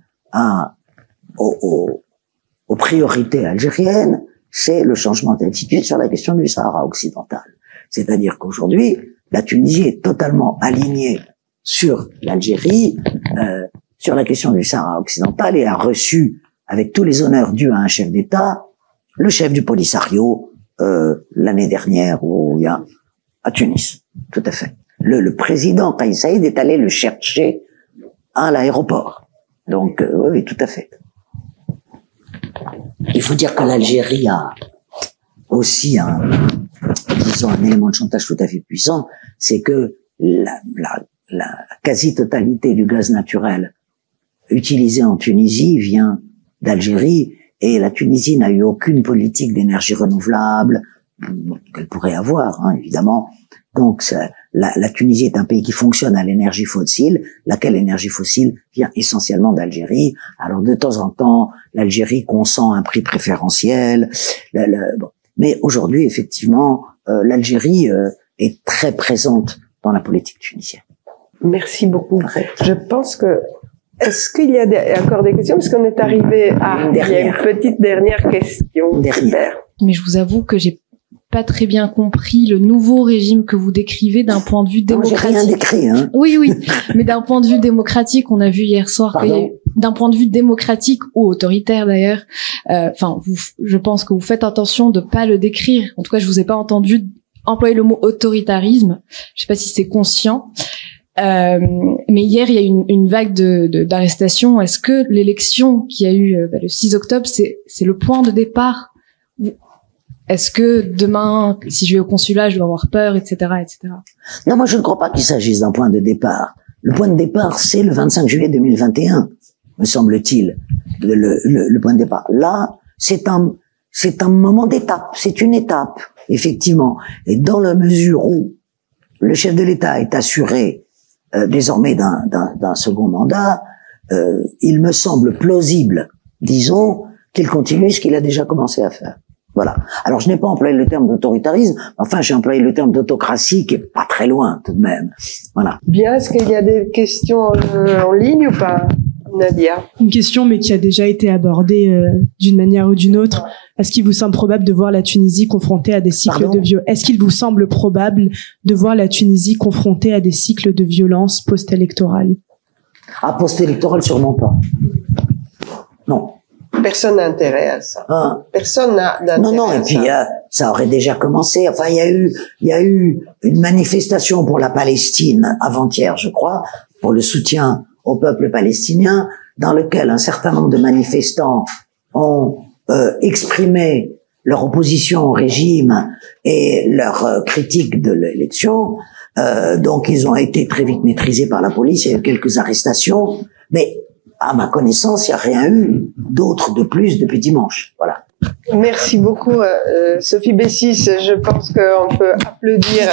aux priorités algériennes, c'est le changement d'attitude sur la question du Sahara occidental. C'est-à-dire qu'aujourd'hui, la Tunisie est totalement alignée sur l'Algérie, sur la question du Sahara occidental, et a reçu, avec tous les honneurs dus à un chef d'État, le chef du Polisario l'année dernière, à Tunis. Tout à fait. Le président Kais Saïed est allé le chercher à l'aéroport. Donc, oui, tout à fait. Il faut dire que l'Algérie a aussi un élément de chantage tout à fait puissant, c'est que la quasi-totalité du gaz naturel utilisé en Tunisie vient d'Algérie, et la Tunisie n'a eu aucune politique d'énergie renouvelable qu'elle pourrait avoir, évidemment. Donc la Tunisie est un pays qui fonctionne à l'énergie fossile, laquelle énergie fossile vient essentiellement d'Algérie. Alors de temps en temps, l'Algérie consent un prix préférentiel. Mais aujourd'hui, effectivement, l'Algérie est très présente dans la politique tunisienne. Merci beaucoup. Je pense que est-ce qu'il y a encore des questions? Parce qu'on est arrivé à il y a une petite dernière question. Mais je vous avoue que j'ai pas très bien compris le nouveau régime que vous décrivez d'un point de vue démocratique. J'ai rien décrit, hein. Oui, mais d'un point de vue démocratique, on a vu hier soir qu'il y a eu, d'un point de vue démocratique ou autoritaire d'ailleurs. Je pense que vous faites attention de pas le décrire. En tout cas, je vous ai pas entendu employer le mot autoritarisme. Je sais pas si c'est conscient. Mais hier, il y a une vague d'arrestations. Est-ce que l'élection qu'il y a eu le 6 octobre, c'est le point de départ? Est-ce que demain, si je vais au consulat, je dois avoir peur, etc., etc. Non, moi je ne crois pas qu'il s'agisse d'un point de départ. Le point de départ, c'est le 25 juillet 2021, me semble-t-il. Le point de départ. Là, c'est un moment d'étape. C'est une étape, effectivement. Et dans la mesure où le chef de l'État est assuré désormais d'un second mandat, il me semble plausible, disons, qu'il continue ce qu'il a déjà commencé à faire. Voilà. Alors, je n'ai pas employé le terme d'autoritarisme, enfin, j'ai employé le terme d'autocratie, qui est pas très loin, tout de même. Voilà. Bien, est-ce qu'il y a des questions en ligne ou pas, Nadia? Une question, mais qui a déjà été abordée d'une manière ou d'une autre. Est-ce qu'il vous semble probable de voir la Tunisie confrontée à des cycles de violence? Est-ce qu'il vous semble probable de voir la Tunisie confrontée à des cycles de violence post-électorale? Ah, post-électorale, sûrement pas. Non. Personne n'a intérêt à ça. Personne n'a d'intérêt. Non, et puis ça aurait déjà commencé. Enfin, il y a eu une manifestation pour la Palestine avant-hier, je crois, pour le soutien au peuple palestinien, dans lequel un certain nombre de manifestants ont exprimé leur opposition au régime et leur critique de l'élection. Donc, ils ont été très vite maîtrisés par la police. Il y a eu quelques arrestations, mais à ma connaissance, il n'y a rien eu d'autre de plus depuis dimanche. Voilà. Merci beaucoup, Sophie Bessis. Je pense qu'on peut applaudir.